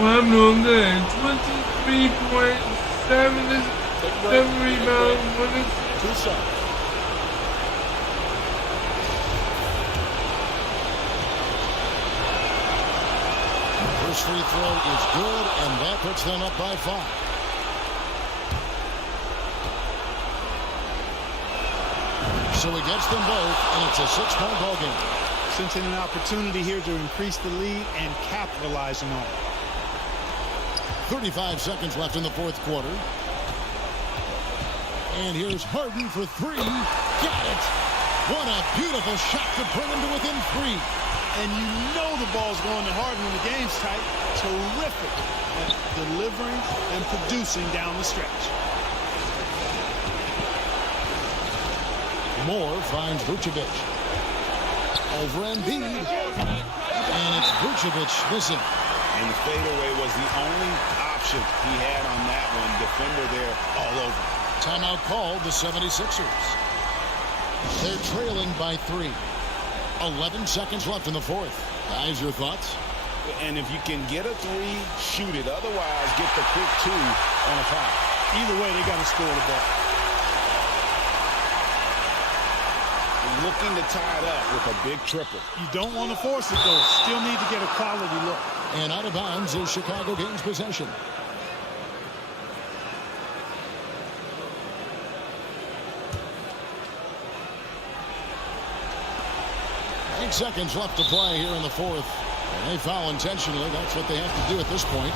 Well, I'm doing good. 23.7 rebounds, 1 assist. 2 shots. First free throw is good, and that puts them up by 5. So he gets them both, and it's a 6-point ball game. Sensing an opportunity here to increase the lead and capitalizing on it. 35 seconds left in the fourth quarter. And here's Harden for 3. Got it! What a beautiful shot to bring him to within 3. And you know the ball's going to Harden when the game's tight. Terrific at delivering and producing down the stretch. Moore finds Vucevic. Over Embiid. And it's Vucevic missing. And the fadeaway was the only option he had on that one. Defender there all over. Timeout called the 76ers. They're trailing by 3. 11 seconds left in the fourth. Guys, your thoughts? And if you can get a 3, shoot it. Otherwise, get the quick 2 on a foul. Either way, they got to score the ball. Looking to tie it up with a big triple. You don't want to force it, though. Still need to get a quality look. And out of bounds is Chicago gains possession. 8 seconds left to play here in the fourth. And they foul intentionally. That's what they have to do at this point.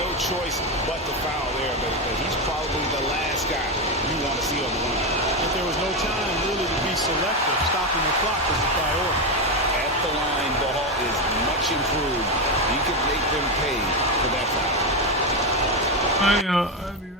No choice but to foul there, but he's probably the last guy you want to see on the line. But there was no time really to be selective. Stopping the clock was the priority. At the line, ball is much improved. He could make them pay for that foul. I'll be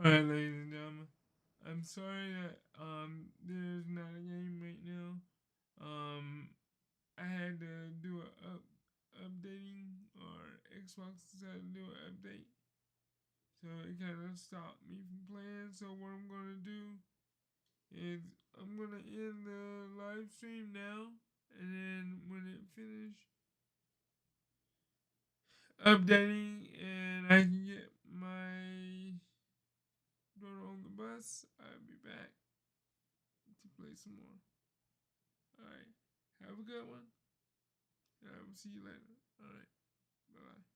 Alright, ladies and gentlemen. I'm sorry that there's not a game right now. I had to do a updating, or Xbox decided to do an update. So it kind of stopped me from playing. So what I'm going to do is I'm going to end the live stream now. And then when it finishes updating and I can get my daughter on the bus, I'll be back to play some more. Alright. Have a good one. And I will see you later. Alright. Bye-bye.